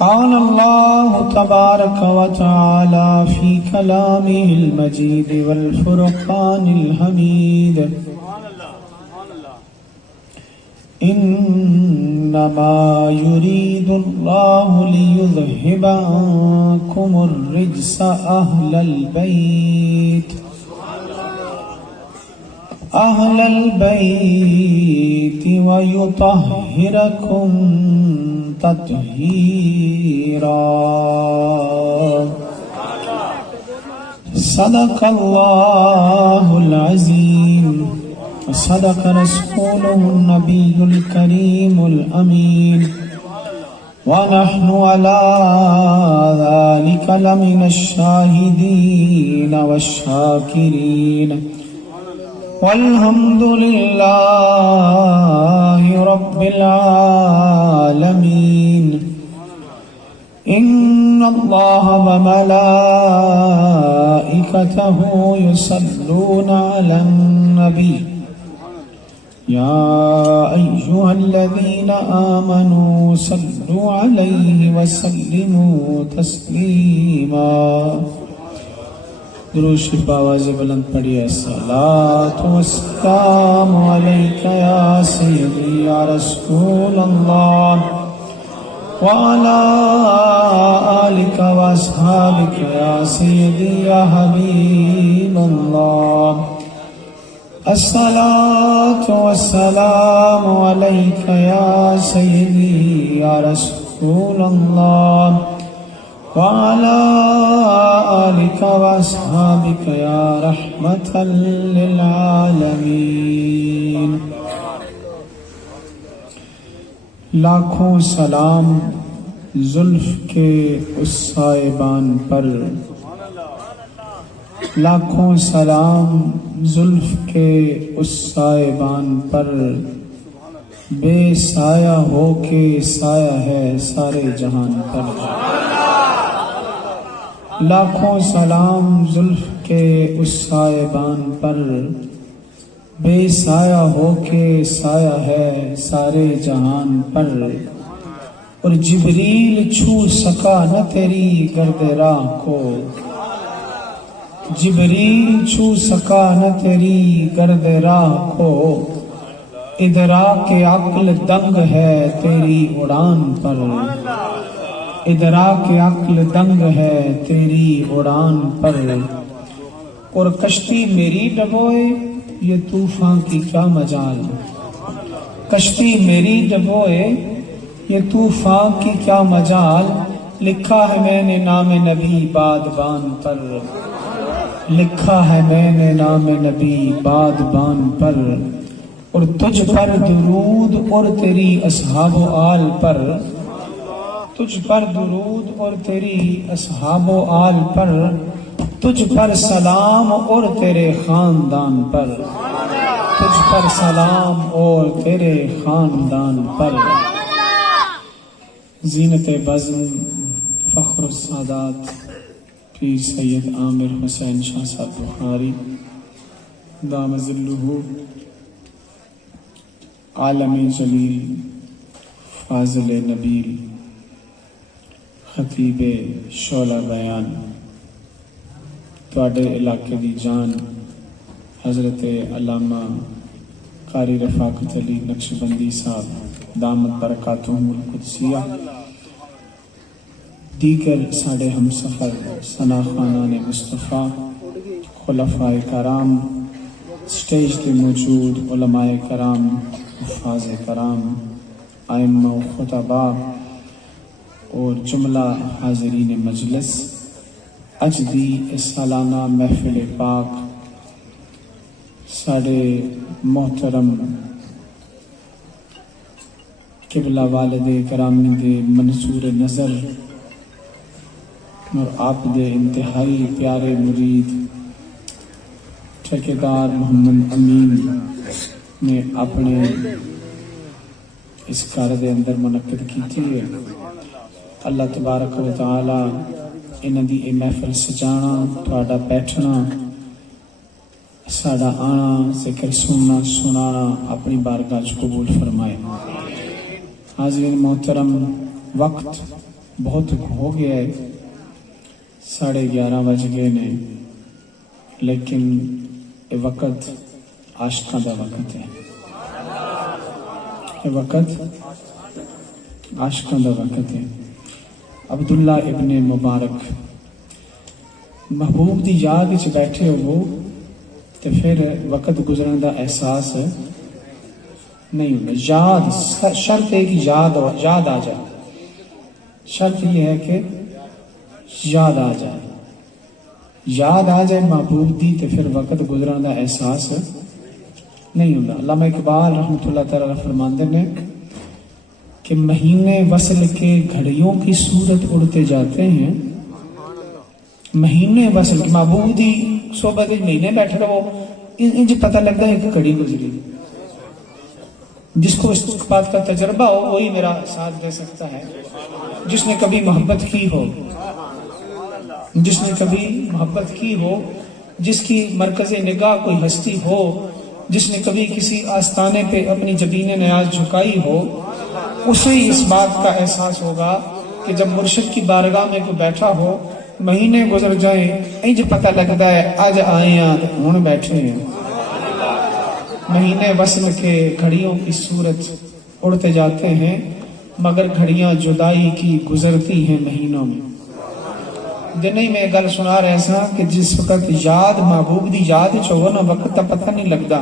قال الله تبارك وتعالى في كلامه المجيد والفرقان الحميد إنما يريد الله ليذهب عنكم الرجس أهل البيت ويطهركم تطهيرا صدق الله العظيم وصدق رسوله النبي الكريم الأمين ونحن على ذلك لمن الشاهدين والشاكرين والحمد لله رب العالمين إن الله وملائكته يصلون على النبي يا أيها الذين آمنوا صلوا عليه وسلموا تسليما درود شریف آواز بلند پڑھیے الصلاۃ والسلام علیک یا سیدی یا رسول اللہ وعلی آلک واصحابک یا سیدی یا حبیب اللہ الصلاۃ والسلام علیک یا سیدی یا رسول اللہ وعلى آلك وأصحابك يا رحمة للعالمين لاکھوں سلام زلف کے اس سائبان پر، لاکھوں سلام زلف کے اس سائبان پر، بے سایہ ہو کے سایہ ہے سارے جہان پر۔ لاکھوں سلام زلف کے اس سائبان پر، بے سایہ ہو کے سایہ ہے سارے جہان پر، اور جبریل چھو سکا نہ تیری گرد راہ کو، جبریل چھو سکا نہ تیری گرد راہ کو، ادراک عقل دنگ ہے تیری اڑان پر، ادراک عقل دنگ ہے تیری اڑان پر، اور کشتی میری ڈبوئے یہ طوفان کی کیا مجال، کشتی میری ڈبوئے یہ طوفان کی کیا مجال، لکھا ہے میں نے نام نبی بادبان پر، لکھا ہے میں نے نام نبی بادبان پر، اور تجھ پر درود اور تیری اصحاب و آل پر، تجھ پر درود اور تیری اصحاب و آل پر، تجھ پر سلام اور تیرے خاندان پر، تجھ پر سلام اور تیرے خاندان پر۔ زینت بزم فخر السادات پیر سید عامر حسین شاہ صاحب بخاری دام ظلہ، عالم جلیل فاضل نبیل، خطیب شعلہ بیان، تواڈے علاقے دی جان حضرت علامہ قاری رفاقت علی نقشبندی صاحب دامت برکاتہم القدسیہ، دیگر ساڑے ہم سفر ثنا خانان مصطفیٰ، خلفائے کرام، سٹیج پہ موجود علماء کرام، حفاظ کرام، ائمہ و خطباء اور جملہ حاضرین مجلس، اج دی سالانہ محفل پاک ساڑے محترم قبلہ والد کرامی دے منصور نظر اور آپ دے انتہائی پیارے مرید ٹھیکیدار محمد امین نے اپنے اس کار دے اندر منعقد کی تھی۔ اللہ تبارک و تعالی انہاں دی اے محفل سجانا، تہاڈا بیٹھنا، ساڈا آنا، ذکر سننا سنانا اپنی بارگاہ قبول فرمائے۔ حاضرین محترم، وقت بہت ہو گیا ہے، 11:30 بج گئے نے، لیکن یہ وقت عاشقاں دا وقت ہے، یہ وقت عاشقاں دا وقت ہے۔ عبداللہ ابن مبارک محبوب دی یاد وچ بیٹھے ہو تو پھر وقت گزرن دا احساس نہیں ہوتا۔ یاد شرط ہے کہ یاد آ جائے، شرط یہ ہے کہ یاد آ جائے، یاد آ جائے محبوب دی تو پھر وقت گزرن دا احساس نہیں ہوتا۔ علامہ اقبال رحمۃ اللہ تعالی فرماندے نے کہ مہینے وصل کے گھڑیوں کی صورت اڑتے جاتے ہیں، مہینے وصل کی محبوب دی صحبت مہینے بیٹھے رہو، انج پتہ لگتا ہے کہ گھڑی گزری۔ جس کو اس بات کا تجربہ ہو وہی میرا ساتھ دے سکتا ہے، جس نے کبھی محبت کی ہو، جس نے کبھی محبت کی ہو، جس کی مرکز نگاہ کوئی ہستی ہو، جس نے کبھی کسی آستانے پہ اپنی جبین نیاز جھکائی ہو، اسے اس بات کا احساس ہوگا کہ جب مرشد کی بارگاہ میں کوئی بیٹھا ہو، مہینے گزر جائیں انج پتہ لگتا ہے آج آئے ہیں ہوں بیٹھے ہیں۔ مہینے وصل کے گھڑیوں کی صورت اڑتے جاتے ہیں، مگر گھڑیاں جدائی کی گزرتی ہیں مہینوں میں۔ دن ہی میں گل سنا رہے سا کہ جس وقت یاد محبوب دی یاد چھو نا وقت تا پتہ نہیں لگتا۔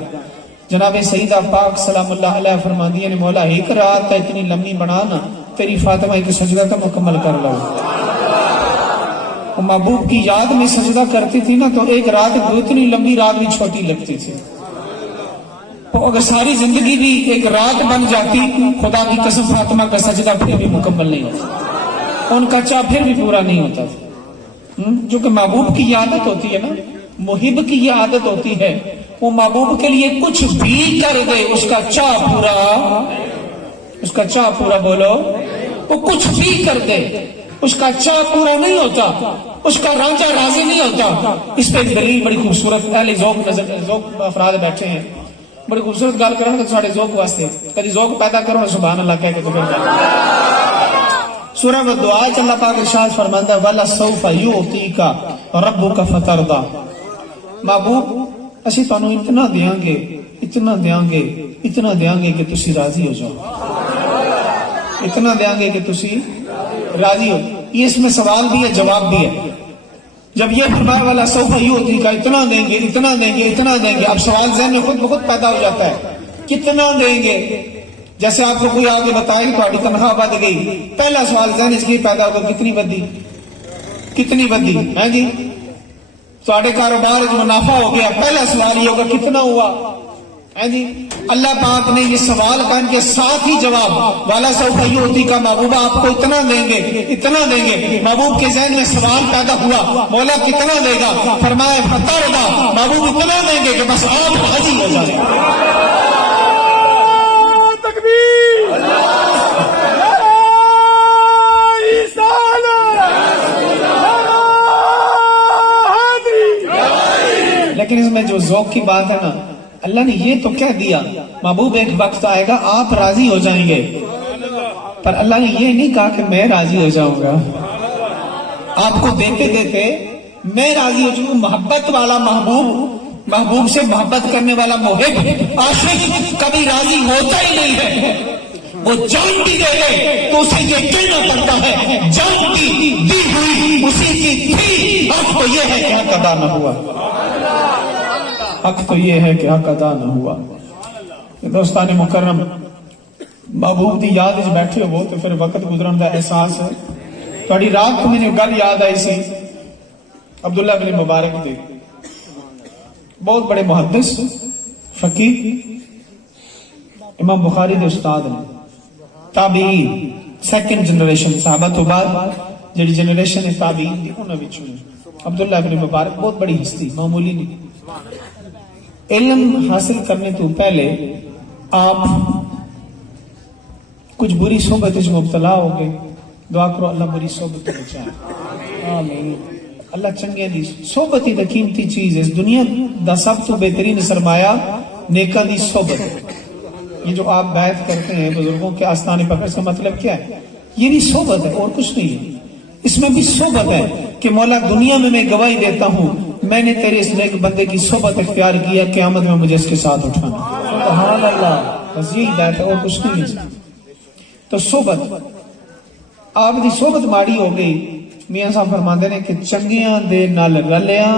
جناب سیدہ پاک سلام اللہ علیہ فرماندی نے مولا ایک رات تا اتنی لمبی بنانا تیری فاطمہ ایک سجدہ تا مکمل کر لو۔ محبوب کی یاد میں سجدہ کرتی تھی نا تو ایک رات اتنی لمبی رات بھی چھوٹی لگتی تھی۔ تو اگر ساری زندگی بھی ایک رات بن جاتی، خدا کی قسم فاطمہ کا سجدہ پھر بھی مکمل نہیں ہوتا، ان کا چاہ پھر بھی پورا نہیں ہوتا۔ جو کہ محبوب کی یہ عادت ہوتی ہے نا، محب کی یہ عادت ہوتی ہے، وہ محبوب کے لیے کچھ بھی کر دے اس کا چاہ پورا، اس کا چاہ پورا بولو، وہ کچھ بھی کر دے اس کا چاہ پورا نہیں ہوتا، اس کا رانجہ راضی نہیں ہوتا۔ اس پہ ایک دلیل بڑی خوبصورت، اہل ذوق افراد بیٹھے ہیں، بڑی خوبصورت گل کرو تو ساڑھے ذوق واسطے کبھی ذوق پیدا کرو سبحان اللہ کہہ کے تو سورہ دعا چ اللہ پاک ارشاد فرماندا ہے وَلَا سَوْفَ يُعْطِيكَ رَبُّكَ فَتَرْضَى، محبوب اسی تانوں اتنا دیاں گے، اتنا دیاں گے، اتنا دیاں گے کہ تسی راضی ہو جاؤ، اتنا دیاں گے کہ تسی راضی ہو۔ یہ اس میں سوال بھی ہے جواب بھی ہے۔ جب یہ فرمایا والا سوف یعطیک اتنا دیں گے، اتنا دیں گے، اتنا دیں گے، اب سوال ذہن میں خود بخود پیدا ہو جاتا ہے، کتنا دیں گے؟ جیسے آپ کو کوئی آگے بتائے کہ تھوڑی تنخواہ بڑھ گئی، پہلا سوال ذہن اس لیے پیدا ہوگا کتنی بدی، کتنی بدی ہے جی؟ تھوڑے کاروبار منافع ہو گیا، پہلا سوال یہ ہوگا کتنا ہوا ہے جی؟ اللہ پاک نے یہ سوال قائم کے ساتھ ہی جواب والا سوف یعطیک کا محبوبہ آپ کو اتنا دیں گے، اتنا دیں گے۔ محبوب کے ذہن میں سوال پیدا ہوا مولا کتنا دے گا؟ فرمایا فترضیٰ، محبوب اتنا دیں گے کہ بس آپ راضی ہو جائیں۔ لیکن اس میں جو ذوق کی بات ہے نا، اللہ نے یہ تو کہہ دیا محبوب ایک وقت آئے گا آپ راضی ہو جائیں گے، پر اللہ نے یہ نہیں کہا کہ میں راضی ہو جاؤں گا، آپ کو دیتے دیتے میں راضی ہو جاؤں گا۔ محبت والا محبوب، محبوب سے محبت کرنے والا محب عاشق کبھی راضی ہوتا ہی نہیں ہے۔ وہ جان بھی دے دے تو اسے یہ کہنا پڑتا ہے جان کی دی ہوئی اسی کی تھی، حق تو یہ ہے کہ حق ادا نہ ہوا، حق تو یہ ہے کہ حق ادا نہ ہوا۔ دوستان مکرم، محبوب دی یاد وچ بیٹھے ہو تو پھر وقت گزرن دا احساس ہے۔ تھوڑی رات کو مجھے گل یاد آئی سی عبداللہ بن مبارک دی، بہت بڑے محدث فقیہ، امام بخاری دے استاد نے، تابعین، سیکنڈ جنریشن، صحابہ تو بعد جڑی جنریشن ہے تابعین دی انہاں وچوں عبداللہ بن مبارک بہت بڑی ہستی، معمولی نہیں۔ علم حاصل کرنے تو پہلے آپ کچھ بری صحبت میں مبتلا ہو گئے، دعا کرو اللہ بری صحبت سے بچائے، آمین۔ اللہ چنگے دی صحبت ہی قیمتی چیز ہے، اس دنیا دا سب تو بہترین سرمایہ نیکاں دی صحبت۔ یہ جو آپ بیعت کرتے ہیں بزرگوں کے آستانے پر، اس کا مطلب کیا ہے؟ یہ بھی صحبت ہے اور کچھ نہیں ہے. اس میں بھی صحبت ہے کہ مولا دنیا میں گواہی دیتا ہوں میں نے تیرے اس نیک بندے کی صحبت اختیار کیا, قیامت میں مجھے اس کے ساتھ اٹھانا. سبحان اللہ. بس یہی بات ہے اور کچھ نہیں ہے. تو صحبت آپ دی صحبت ماڑی ہو گئی. میاں صاحب فرماندے نے کہ چنگیاں دے نال رلیاں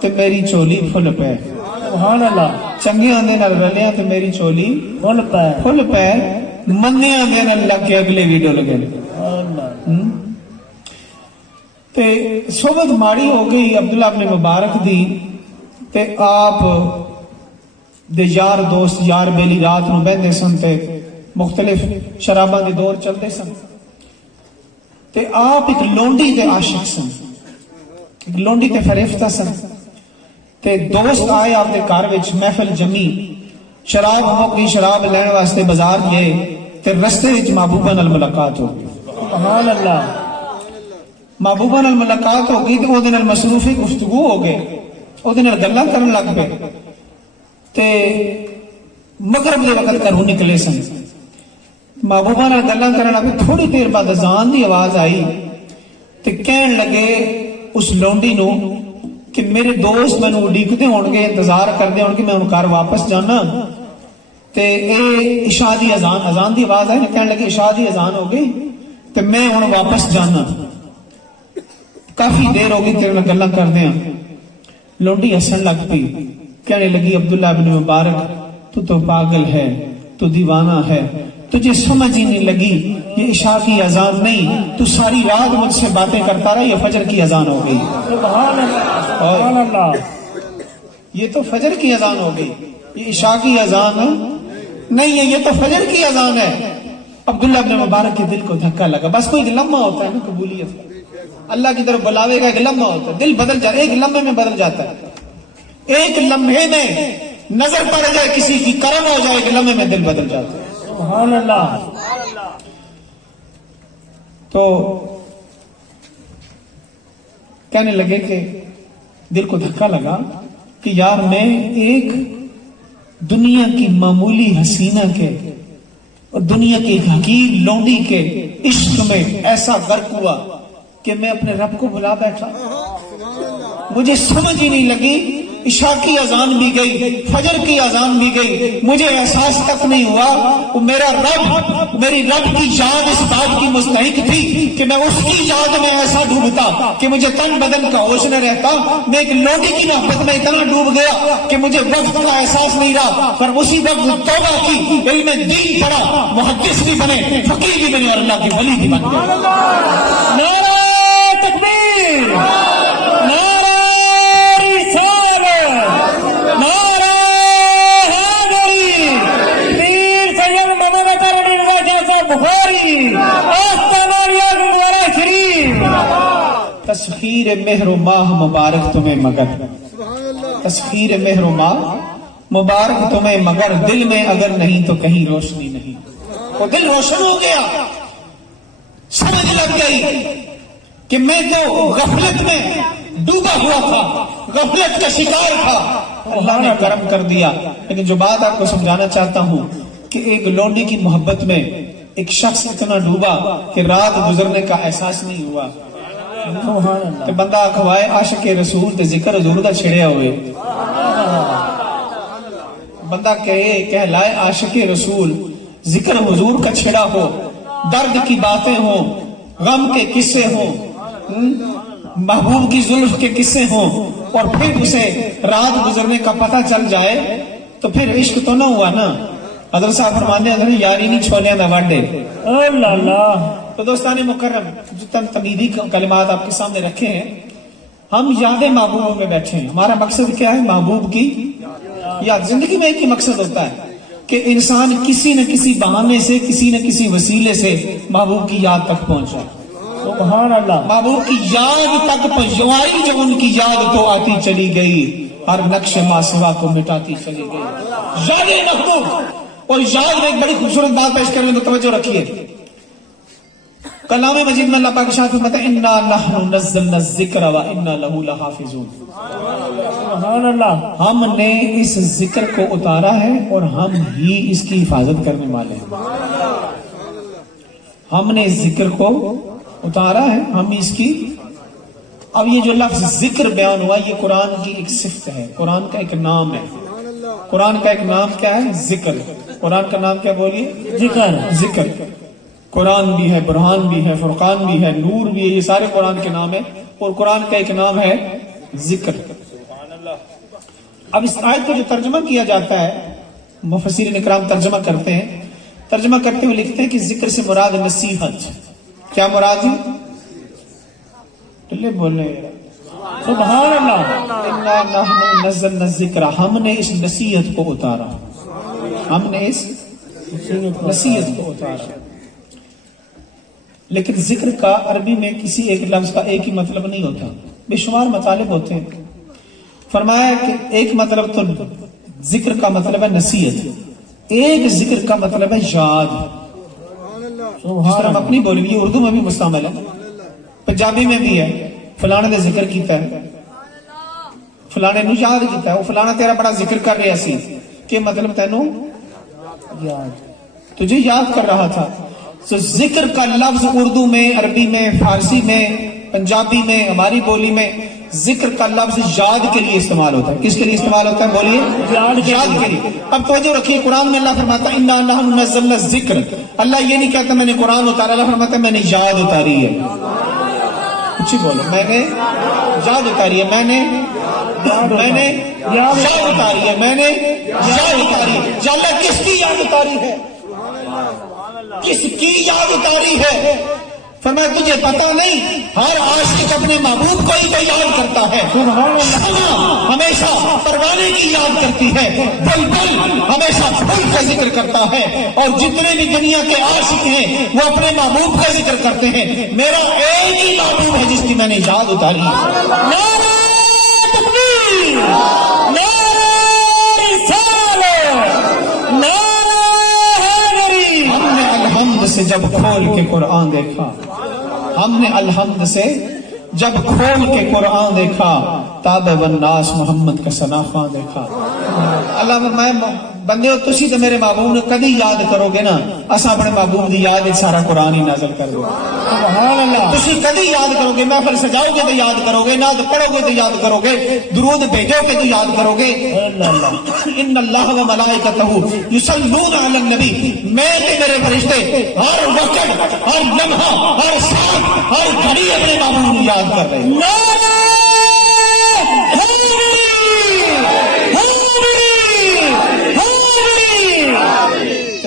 تے میری چولی پھل پے. سبحان اللہ. چنگیاں دے نال رلیاں تے میری چولی پھل پے. منیاں دے نال لگ کے اگلے ویڈیو لگے. تے صحبت ماڑی ہو گئی عبداللہ ابن مبارک دی. تے آپ دے یار دوست یار بیلی رات نو بہندے سن تے مختلف شراباں دے دور چلتے سن. تے آپ ایک لونڈی تے عاشق سن, ایک لونڈی تے فریفتہ سن. تے دوست آئے آپ دے گھر وچ, محفل جمی, شراب ہو گئی, شراب لین واسطے بازار گئے تے رستے وچ محبوبہ نال ملاقات ہو گئی. سبحان اللہ. محبوبہ نال ملاقات ہو گئی تے او دے نال مصروفی گفتگو ہو گئے, او دے نال گلاں کرن لگ پے. تے مغرب دے وقت گھروں نکلے سن. محبوبہ نال گلاں کرن لگ پے. تھوڑی دیر بعد اذان دی آواز آئی تے کہن لگے اس لونڈی نو کہ میرے دوست مینوں اڈیکدے ہون گے, انتظار کردے ہون گے, میں ہن گھر واپس جانا. تے اے عشاء دی اذان دی آواز آئی. کہن لگے عشاء دی اذان ہو گئی تے میں ہن واپس جانا. کافی دیر ہو گئی تیرے نال گلاں کردے ہاں. لونڈی ہسن لگ پئی, کہنے لگی عبداللہ ابن مبارک تو پاگل ہے, تو دیوانہ ہے, تجھے سمجھ ہی نہیں لگی یہ عشاء کی اذان نہیں, تو ساری رات مجھ سے باتیں کرتا رہا, یہ فجر کی اذان ہو گئی. سبحان اللہ. یہ تو فجر کی اذان ہو گئی, یہ عشاء کی اذان نہیں ہے, یہ تو فجر کی اذان ہے. عبداللہ ابن مبارک کے دل کو دھکا لگا. بس کوئی لمحہ ہوتا ہے نا قبولیت کا, اللہ کی طرف بلاوے گا, ایک لمحہ ہوتا ہے, دل بدل جاتا ہے, ایک لمحے میں بدل جاتا ہے. ایک لمحے میں نظر پڑ جائے کسی کی, کرم ہو جائے, ایک لمحے میں دل بدل جاتا ہے. سبحان اللہ. تو کہنے لگے کہ دل کو دھکا لگا کہ یار میں ایک دنیا کی معمولی حسینہ کے اور دنیا کی ایک حقیر لونڈی کے عشق میں ایسا غرق ہوا کہ میں اپنے رب کو بھلا بیٹھا. مجھے سمجھ ہی نہیں لگی, عشاء کی اذان بھی گئی, فجر کی اذان بھی گئی, مجھے احساس تک نہیں ہوا. وہ میرا رب, میری رب کی یاد اس بات کی مستحق تھی کہ میں اس کی یاد میں ایسا ڈوبتا کہ مجھے تن بدن کا ہوش نہ رہتا. میں ایک لونڈی کی محبت میں اتنا ڈوب گیا کہ مجھے وقت کا احساس نہیں رہا. پر اسی وقت توبہ کی, علم دین پڑھا, محدث بھی بنے, فقیر بھی بنے, اور اللہ کی ولی بھی بن گئے. نعرہ تکبیر, تسخیر مہر و ماہ مبارک تمہیں مگر, تسخیر مہر و ماہ مبارک تمہیں مگر, دل میں اگر نہیں تو کہیں روشنی نہیں. وہ دل روشن ہو گیا, سمجھ لگ گئی کہ میں تو غفلت میں ڈوبا ہوا تھا, غفلت کا شکار تھا. اللہ نے کرم کر دیا. لیکن جو بات آپ کو سمجھانا چاہتا ہوں کہ ایک لونڈی کی محبت میں ایک شخص اتنا ڈوبا کہ رات گزرنے کا احساس نہیں ہوا. کہ بندہ اخوائے عاشق رسول تے ذکر حضور دا چھڑیا ہوئے, بندہ کہلائے عاشق رسول, ذکر حضور کا چھڑا ہو, درد کی باتیں ہوں, غم کے قصے ہوں, محبوب کی زلف کے قصے ہوں, اور پھر اسے رات گزرنے کا پتہ چل جائے تو پھر عشق تو نہ ہوا نا. حضرت صاحب فرمانے ہیں یاری نہیں چھولیاں دا وانڈے. اللہ اللہ. تو دوستان مکرم, جو تمہیدی کلمات آپ کے سامنے رکھے ہیں, ہم یاد محبوب میں بیٹھے ہیں. ہمارا مقصد کیا ہے؟ محبوب کی یاد. زندگی میں ایک ہی مقصد ہوتا ہے کہ انسان کسی نہ کسی بہانے سے, کسی نہ کسی وسیلے سے محبوب کی یاد تک پہنچا. سبحان اللہ. محبوب کی یاد تک پہنچائی, جب ان کی یاد تو آتی چلی گئی, ہر نقش ماں سوا کو مٹاتی چلی گئی. یاد محبوب. اور یاد میں ایک بڑی خوبصورت بات پیش کرنے میں توجہ رکھیے. کلام مجید میں اللہ پاک ارشاد فرماتا ہے انا نحن نزلنا الذکر وانا لہ لحافظون. سبحان اللہ. ہم نے اس ذکر کو اتارا ہے اور ہم ہی اس کی حفاظت کرنے والے ہیں. ہم نے اس ذکر کو اتارا ہے، ہم اس کی. اب یہ جو لفظ ذکر بیان ہوا یہ قرآن کی ایک صفت ہے، قرآن کا ایک نام ہے. قرآن کا ایک نام کیا ہے؟ ذکر. قرآن کا نام کیا بولیے؟ ذکر. ذکر. قرآن بھی ہے، برہان بھی ہے، فرقان بھی ہے، نور بھی ہے، یہ سارے قرآن کے نام ہیں. اور قرآن کا ایک نام ہے ذکر. اب اس آیت کو جو ترجمہ کیا جاتا ہے، مفسرین اکرام ترجمہ کرتے ہیں، ترجمہ کرتے ہوئے لکھتے ہیں کہ ذکر سے مراد نصیحت. کیا مراد ہے؟ چلے بولے سبحان اللہ. انا نحن نزلنا الذکر، ہم نے اس نصیحت کو اتارا، ہم نے اس نصیحت کو اتارا. لیکن ذکر کا عربی میں کسی ایک لفظ کا ایک ہی مطلب نہیں ہوتا، بے شمار مطالب ہوتے ہیں. فرمایا کہ ایک مطلب تو ذکر کا مطلب ہے نصیحت، ایک ذکر کا مطلب ہے یاد. جس طرح ہم اپنی بولی یہ اردو میں بھی مستعمل ہے، پنجابی میں بھی ہے. فلانے نے ذکر کیتا ہے، فلانے نو یاد کیتا ہے، وہ فلانا تیرا بڑا ذکر کر رہا سی، کہ مطلب تینوں یاد، تجھے یاد کر رہا تھا. تو ذکر کا لفظ اردو میں، عربی میں، فارسی میں، پنجابی میں، ہماری بولی میں ذکر کا لفظ یاد کے لیے استعمال ہوتا ہے. کس کے لیے استعمال ہوتا ہے بولیے؟ یاد کے لیے. اب توجہ رکھیے، قرآن میں اللہ فرماتا ہے انا نحن نزلنا الذکر. اللہ یہ نہیں کہتا میں نے قرآن اتارا، اللہ فرماتا ہے میں نے یاد اتاری ہے. اچھی بولو، میں نے یاد اتاری ہے، میں نے یاد اتاری ہے، میں نے یاد اتاری ہے. یا اللہ کس کی یاد اتاری ہے؟ کس کی یاد اتاری ہے؟ فرمایا تجھے پتا نہیں، ہر عاشق اپنے محبوب کو ہی تو یاد کرتا ہے. ہمیشہ پروانے کی یاد کرتی ہے، بلبل ہمیشہ پھول کا ذکر کرتا ہے، اور جتنے بھی دنیا کے عاشق ہیں وہ اپنے محبوب کا ذکر کرتے ہیں. میرا ایک ہی محبوب ہے جس کی میں نے یاد اتاری. نعرہ تکبیر، نعرہ رسالت، نعرہ حیدری. ہم نے الحمد سے جب کھول کے قرآن دیکھا، ہم نے الحمد سے جب کھول کے قرآن دیکھا، تاب والناس محمد کا ثنا خواں دیکھا. اللہ فرمائے بندے ہو تسی تو میرے محبوب نے کدی یاد کرو گے نا، اسا اپنے محبوب دی یاد سارا قرآن ہی نازل کر دو. سبحان اللہ. تسی کدی یاد کرو گے، محفل سجاؤ گے تو یاد کرو گے، نعت پڑھو گے تو یاد کرو گے، درود بھیجو گے تو یاد کرو گے. ان اللہ و ملائکتہ یصلون علی النبی، میں تے میرے فرشتے ہر وقت، ہر لمحہ، ہر ساتھ، ہر گھڑی اپنے محبوب کو یاد کر رہے ہیں.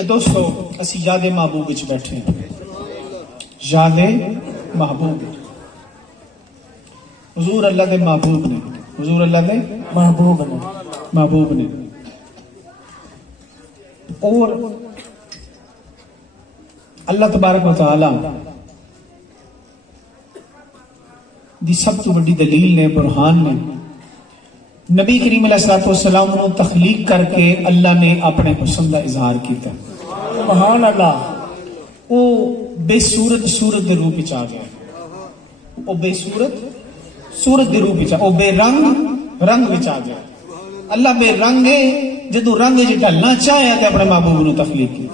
دوستو اسی یاد محبوب وچ بیٹھے ہیں، یاد محبوب. حضور اللہ دے محبوب نے، حضور اللہ دے محبوب نے. اور اللہ تبارک و تعالی دی سب تو بڑی دلیل نے، برہان نے، نبی کریم علیہ الصلوۃ والسلام کو تخلیق کر کے اللہ نے اپنے حسن کا اظہار کیتا. سبحان اللہ. وہ بے صورت دے روپ وچ آ گیا، وہ بے صورت دے روپ وچ، وہ بے رنگ وچ آ گیا. اللہ بے رنگ ہے، جدو رنگ وچ ڈھلنا چاہے تے اپنے محبوب نو تخلیق کی.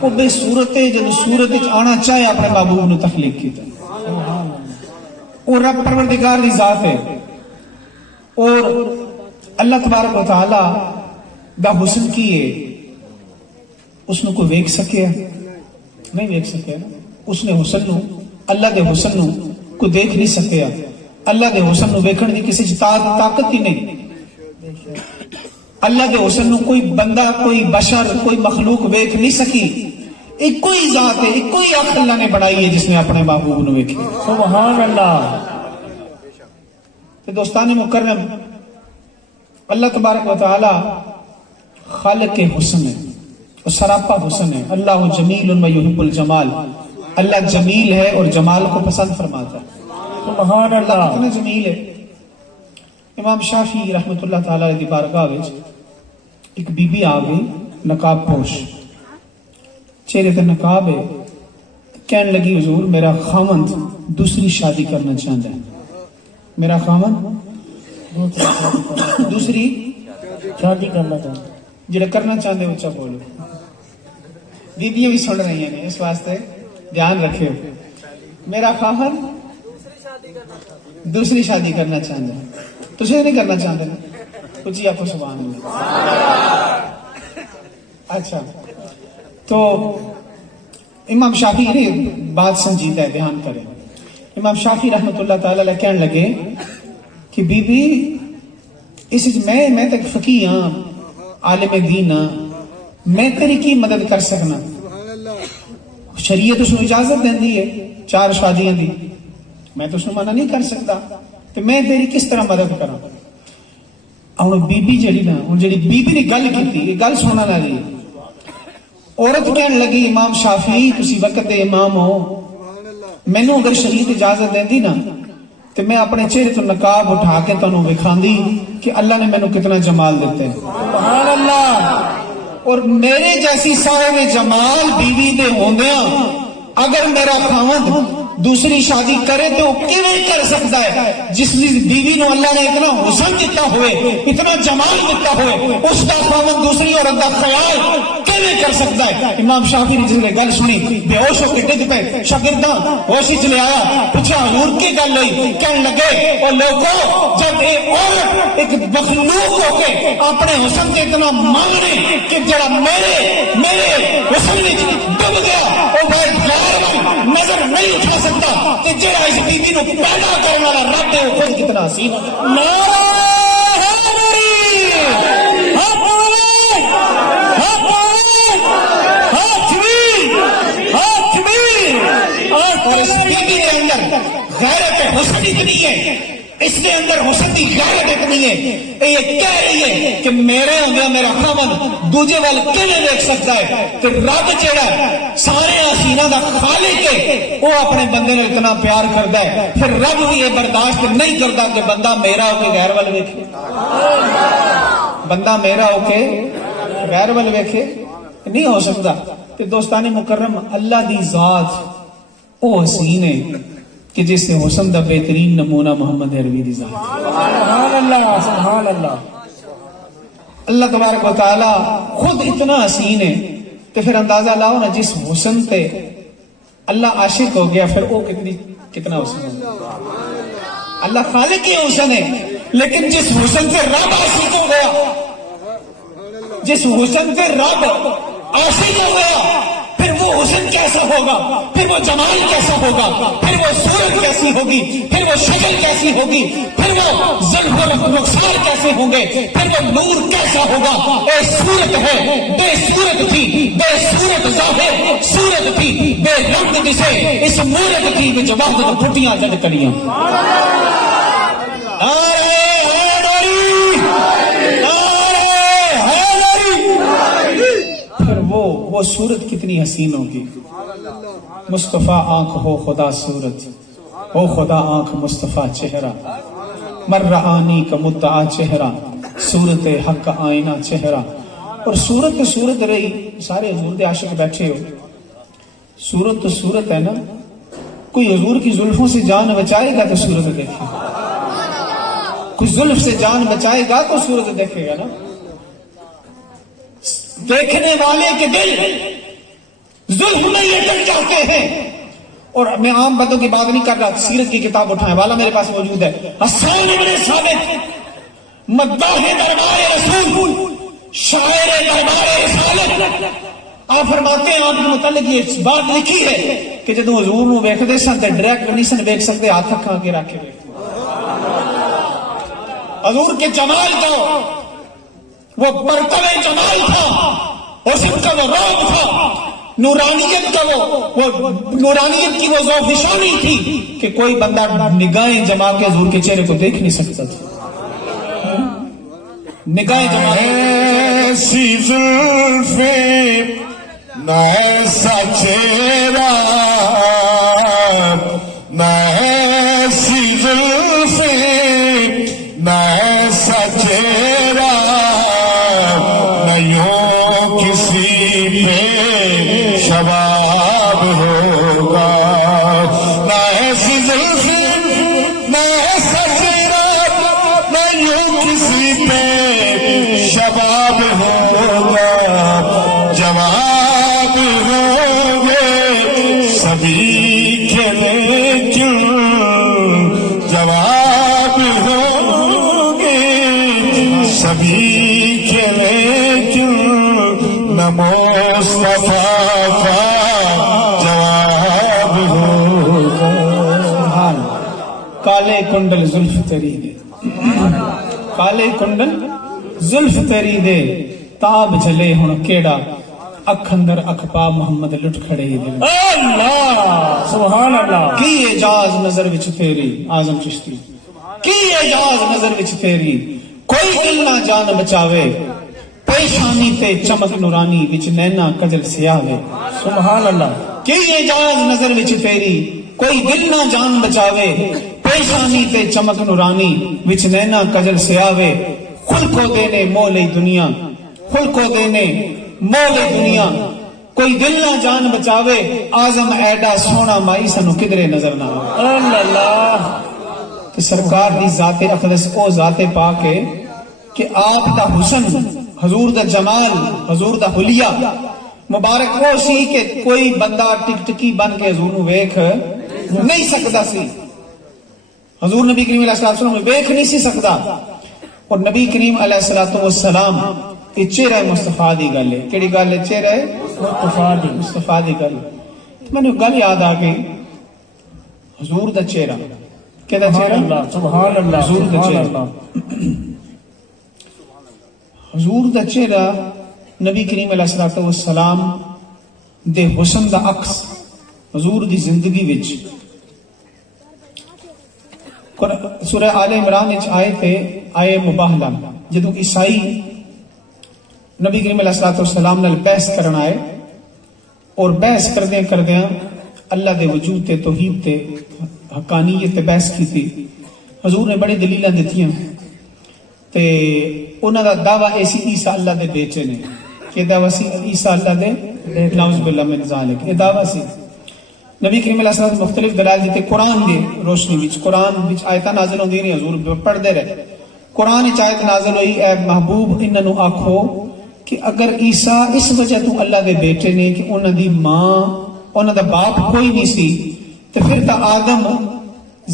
وہ بے صورت ہے، جدو صورت وچ آنا چاہے اپنے محبوب نو تخلیق کیتا. وہ رب پروردگار دی ذات ہے. اور اللہ تبارک و تعالی دا حسن کی ہے، اس نے کوئی ویک سکے نہیں ویک سکے. اس نے حسن نو، اللہ دے حسن نو کوئی دیکھ نہیں سکیا. اللہ دے حسن نو ویکھن دی کسی طاقت ہی نہیں. اللہ دے حسن نو کوئی بندہ، کوئی بشر، کوئی مخلوق ویکھ نہیں سکی. ایک کوئی ذات ہے، ایک کوئی آنکھ اللہ نے بنائی ہے جس نے اپنے محبوب نو ویکھی. سبحان اللہ. دوستان مکرم، اللہ تبارک و تعالی خالق حسن ہے، اور سراپا حسن ہے. اللہ جمیل و یحب الجمال. اللہ جمیل ہے اور جمال کو پسند فرماتا ہے. سبحان اللہ. کتنا جمیل ہے. امام شافعی رحمۃ اللہ تعالی علیہ دی بارگاہ وچ ایک بی بی آ گئی، نقاب پوش، چہرے تے نقاب ہے. کہنے لگی حضور میرا خاوند دوسری شادی کرنا چاہتا ہے. میرا خاوند دوسری شادی کرنا چاہتا ہے. جڑا کرنا چاہتے اچھا بولو. بیبیاں بھی سن رہی ہیں اس واسطے دھیان رکھے میرا خاہر دوسری شادی کرنا چاہتا ہے، تجھے نہیں کرنا چاہتے نا، کچھ ہی آپ کو سبحان اللہ۔ اچھا تو امام شافعی نے بات سنجیدہ ہے، دھیان کریں۔ امام شافعی رحمت اللہ تعالی علیہ کہنے لگے کہ بی بی اس میں تک فقیہ ہاں، عالم دین ہاں، میں تیری کی مدد کر سکنا؟ شریعت اس نے اجازت دین دی ہے 4 شادیاں دی، میں تو اس نے منع نہیں کر سکتا، کہ میں تیری کس طرح مدد کروں؟ اور بی بی جڑی نا، ہن جڑی بی بی نے گل کیتی، یہ گل سننا نہ جی، عورت کہنے لگی امام شافعی تسی وقت دے امام ہو، مینوں اگر شریعت اجازت دیندی نا تو میں اپنے چہرے تو نقاب اٹھا کے تانوں وکھاندی کہ اللہ نے مینوں کتنا جمال دیتے ہیں، سبحان اللہ۔ اور میرے جیسی صاحب جمال بیوی دے ہوندیاں اگر میرا خاوند دوسری شادی کرے تو وہ کیویں کر سکتا ہے؟ جس بیوی نو اللہ نے اتنا حسن دیتا ہوئے، اتنا جمال دیتا ہوئے، اس کا خاوند دوسری عورت کا خیال کیویں کر سکتا ہے؟ امام شافعی نے جس نے گل سنی بے ہوش ہو کے ڈگ پے، شاگرداں ہوش وچ لے آیا، پوچھا حضور کی گل ہوئی؟ کہنے لگے او لوگو، جب ایک عورت ایک مخلوق ہو کے اپنے حسن سے اتنا مانگنے کہ جڑا میرے حسن وچ ڈب گیا او بھائی نظر نہیں اٹھا سکتا کہ جڑا اس بیوی نو پیدا کرنے والا رب ہے وہ خود کتنا حسین ہے۔ نعرہ اور اس بیوی کے اندر غیرت حسن اتنی ہے، اس کے اندر حسن کی غیرت اتنی ہے، یہ کہہ رہی ہے کہ میرے ہوندے میرا خاوند دوجے وال کیویں دیکھ سکتا ہے کہ رب جڑا سارے حسیناں دا خالق ہے وہ اپنے بندے نال اتنا پیار کردا ہے، پھر رب بھی یہ برداشت نہیں کردا کہ بندہ میرا ہو کے غیر وال ویکھے، بندہ میرا ہو کے غیر وال ویکھے، نہیں ہو سکتا۔ کہ دوستان مکرم، اللہ دی ذات او حسین ہے کہ جس سے حسن دا بہترین نمونہ محمد عربی دی ذات، سبحان اللہ سبحان اللہ۔ اللہ تبارک و تعالی خود اتنا حسین ہے تو پھر اندازہ لاؤ نا، جس حسن تے اللہ عاشق ہو گیا پھر وہ کتنا حسن ہے۔ اللہ خالق ہی حسن ہے، لیکن جس حسن سے رب عاشق ہو گیا، جس حسن سے رب عاشق ہو گیا، پھر وہ حسن کیسا ہوگا، پھر وہ جمال کیسا ہوگا، پھر وہ صورت کیسی ہوگی، پھر وہ شکل کیسی ہوگی، پھر وہ زلف و رخسار کیسے ہوں گے، پھر وہ نور کیسا ہوگا۔ اے صورت ہے بے صورت تھی، بے صورت ظاہر صورت تھی، بے رنگ جسے اس مورت تھی وچ وحدت پھٹیاں جد کریاں۔ وہ صورت کتنی حسین ہوگی۔ مصطفیٰ آنکھ ہو خدا صورت، ہو خدا آنکھ مصطفیٰ چہرہ، مر رعانی کا مدعا چہرہ، صورت حق آئینہ چہرہ۔ اور صورت تو صورت رہی، سارے حضور دے عاشق بیٹھے ہو، صورت تو صورت ہے نا، کوئی حضور کی زلفوں سے جان بچائے گا تو صورت دیکھے گا، کوئی زلف سے جان بچائے گا تو صورت دیکھے گا نا۔ دیکھنے والے کے دل ظلم میں لٹک جاتے ہیں۔ اور میں عام باتوں کی بات نہیں کر رہا، سیرت کی کتاب اٹھائیں والا میرے پاس موجود ہے، حسان بن ثابت مداح دربار رسول، شاعر دربار رسالت، آپ فرماتے ہیں آپ کے متعلق یہ بات لکھی ہے کہ جب حضور نو ویکھدے سن تے ڈائریکٹ نہیں سن ویکھ سکتے، ہاتھ رکھا کے رکھ کے حضور کے جمال کا وہ مرتبہ جمال تھا، حسن کا وہ روب تھا، نورانیت کا وہ نورانیت کی وہ ذوفشانی تھی کہ کوئی بندہ نگاہیں جما کے حضور کے چہرے کو دیکھ نہیں سکتا تھا۔ نگاہیں جما ایسی زلفیں نہ ایسا چہرہ، نہ ایسی زلفیں نہ ایسا چہرہ، شباب ہوگا، نہ ایسی زلفیں نہ ایسا چہرہ، نہ یوں کسی پہ شباب ہوگا، جواب ہوں گے کیوں جواب ہوں گے سبھی کے لیکن نہ مصطفیٰ کا جواب ہوگا. سبحان. کالے کنڈل زلف تیری دے، کالے کنڈل زلف تیری دے، تاب جلے ہن کیڑا اکھ اندر اکھ پا محمد لٹ کھڑے دے. اللہ سبحان اللہ. کی اعجاز نظر وچ تیری اعظم چشتی، کی اعجاز نظر وچ تیری، کوئی دل نہ جان بچاوے، پیشانی تے چمک نورانی وچ نینا کجل سیاوے. سبحان اللہ. کی اعجاز نظر وچ تیری، کوئی دل نہ جان بچاوے، پیشانی تے چمک نورانی وچ نینا کجل سیاوے. خلقو دینے مولے دنیا، خلقو دینے مولے دنیا، کوئی دل نہ جان بچاوے، آزم ایڈا سونا مائی سنو کدرے نظر نہ آوے. اللہ کہ سرکار دی ذات اقدس او ذات پاک ہے کہ آپ دا حسن، حضور دا جمال، حضور دا حلیہ مبارک وہ سی کہ کوئی بندہ ٹک ٹکی بن کے حضور نو ویکھ نہیں سکتا سی. حضور نبی کریم علیہ السلام ویکھ نہیں سی سکتا. اور نبی کریم علیہ السلام یہ چہرہ مصطفیٰ دی گل ہے. کیڑی گل ہے؟ چہرہ مصطفیٰ دی گل. میں نے گل یاد آ گئی، حضور دا چہرہ، کہدا چہرہ؟ سبحان اللہ. حضور دا سبحان چہرہ، اللہ. حضور دا چہرہ نبی کریم علیہ السلام دے حسن دا عکس حضور دی زندگی وچ. سورہ آل عمران وچ آئے تھے آئے مباہلہ، جدوں عیسائی نبی کریم علیہ السلام نال بحث کرن آئے اور بحث کردیاں کردیاں اللہ دے وجود تے توحید تے حقانیت تے بحث کی تھی. حضور نے بڑی دلیلاں دتیاں تے انہاں دا دعویٰ ایسی عیسیٰ اللہ دے بیٹے نے، کہ دعویٰ سی عیسیٰ اللہ دے نعوذ باللہ من ذالک، یہ دعویٰ سی. نبی کریم علیہ السلام مختلف دلائل دیتے قرآن دی روشنی وچ. قرآن وچ آیتاں نازل ہوندی نہیں، حضور پڑھدے رہے. قرآن وچ آیت نازل ہوئی، اے محبوب انہاں نو آکھو کہ اگر عیسیٰ اس وجہ تو اللہ دے بیٹے نے کہ انہاں دی ماں، انہاں دا باپ کوئی نہیں سی، تو پھر تا آدم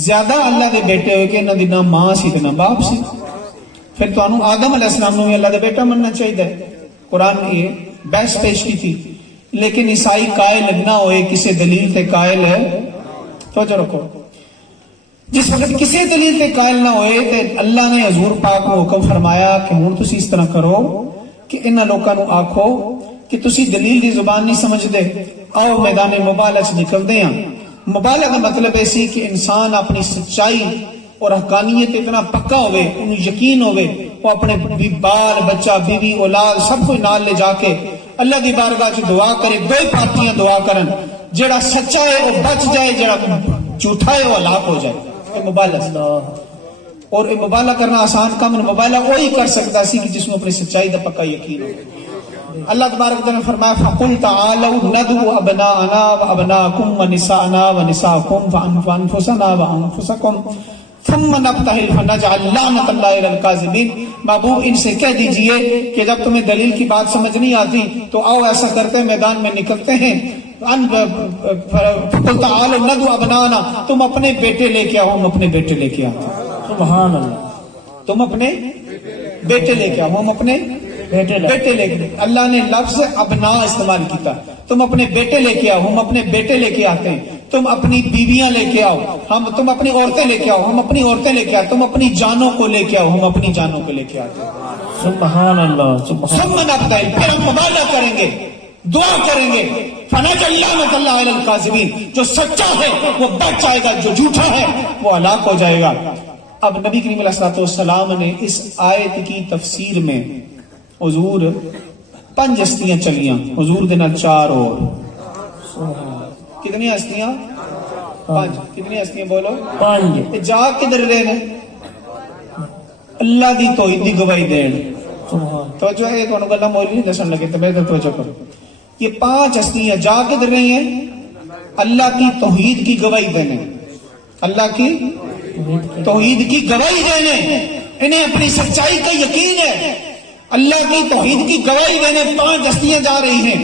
زیادہ اللہ دے بیٹے ہوئے کہ انہاں دی نہ ماں سی تے نہ باپ سی، پھر تو انہوں آدم علیہ السلام نے اللہ دے بیٹا مننا چاہیے. قرآن کی بحث پیش کی تھی. لیکن عیسائی قائل نہ ہوئے کسی دلیل تے قائل ہے. توجہ رکھو، جس وقت کسی دلیل تے قائل نہ ہوئے تے اللہ نے حضور پاک کو حکم فرمایا کہ ہوں تسی اس طرح کرو کہ انہاں لوکاں نو آکھو کہ تسی دلیل دی زبان نہیں سمجھ دے، آؤ میدان مبالغہ چ نکل دے. مبالغہ کا مطلب ایسی کہ انسان اپنی سچائی اور حقانیت اتنا پکا ہوئے، انہیں یقین ہوئے، وہ اپنے بال بچہ بیوی اولاد سب کو نال لے جا کے اللہ دی بارگاہ چ دعا کرے. دو ہی پارٹیاں دعا کرن، جڑا سچا ہے وہ بچ جائے، جڑا جھوٹا ہے وہ ہلاک ہو جائے. یہ مبالغہ، اور یہ مبالغہ کرنا آسان کام نہیں. مبالغہ وہی کر سکتا سی کہ جس میں اپنی سچائی دا پکا یقین ہو. اللہ تبارک و تعالی نے فرمایا فَقُلْ تَعَالَوْا نَدْعُ أَبْنَاءَنَا وَأَبْنَاءَكُمْ وَنِسَاءَنَا وَنِسَاءَكُمْ وَأَنفُسَنَا وَأَنفُسَكُمْ ثم نبتہل فنجعل لعنت اللہ علی الکاذبین. محبوب ان سے کہہ دیجئے کہ جب تمہیں دلیل کی بات سمجھ نہیں آتی تو آؤ ایسا کرتے ہیں میدان میں نکلتے ہیں. فَقُلْ تَعَالَوْا نَدْعُ أَبْنَاءَنَا، تم اپنے بیٹے لے کے آؤ، ہم اپنے بیٹے لے کے آتے ہیں. سبحان اللہ. تم اپنے بیٹے لے کے آؤ، ہم اپنے بیٹے لے کے. اللہ نے لفظ ابنا استعمال کیتا. تم اپنے بیٹے لے کے آؤ، ہم اپنے بیٹے لے کے آتے ہیں. تم اپنی بیویاں لے کے آؤ، تم اپنی عورتیں لے کے آؤ، ہم اپنی عورتیں لے کے آتے. تم اپنی جانوں کو لے کے آؤ، ہم اپنی جانوں کو لے کے آتے ہیں. سبحان اللہ. ثم نبتہل، پھر ہم مبالغہ کریں گے، دعا کریں گے. فنجعل لعنت اللہ علی الکاذبین، جو سچا ہے وہ بچ جائے گا، جو جھوٹا ہے وہ ہلاک ہو جائے گا. اب نبی کریم علیہ السلام نے اس آیت کی تفسیر میں حضور 5 ہستیاں چلیاں، حضور دے نال 4 اور. کتنی ہستیاں؟ 5. کتنی ہستیاں بولو؟ 5. جا کدھر رہے نے؟ اللہ دی توحید دی گواہی دین. توجہ ہے، تھانوں گلاں مول نہیں دسن لگے تے بہتر توجہ کرو. یہ 5 ہستیاں جا کدھر رہی ہیں؟ اللہ کی توحید کی گواہی دینے، اللہ کی توحید کی گواہی دینے. انہیں اپنی سچائی کا یقین ہے. اللہ کی توحید کی گواہی دینے 5 ہستیاں جا رہی ہیں.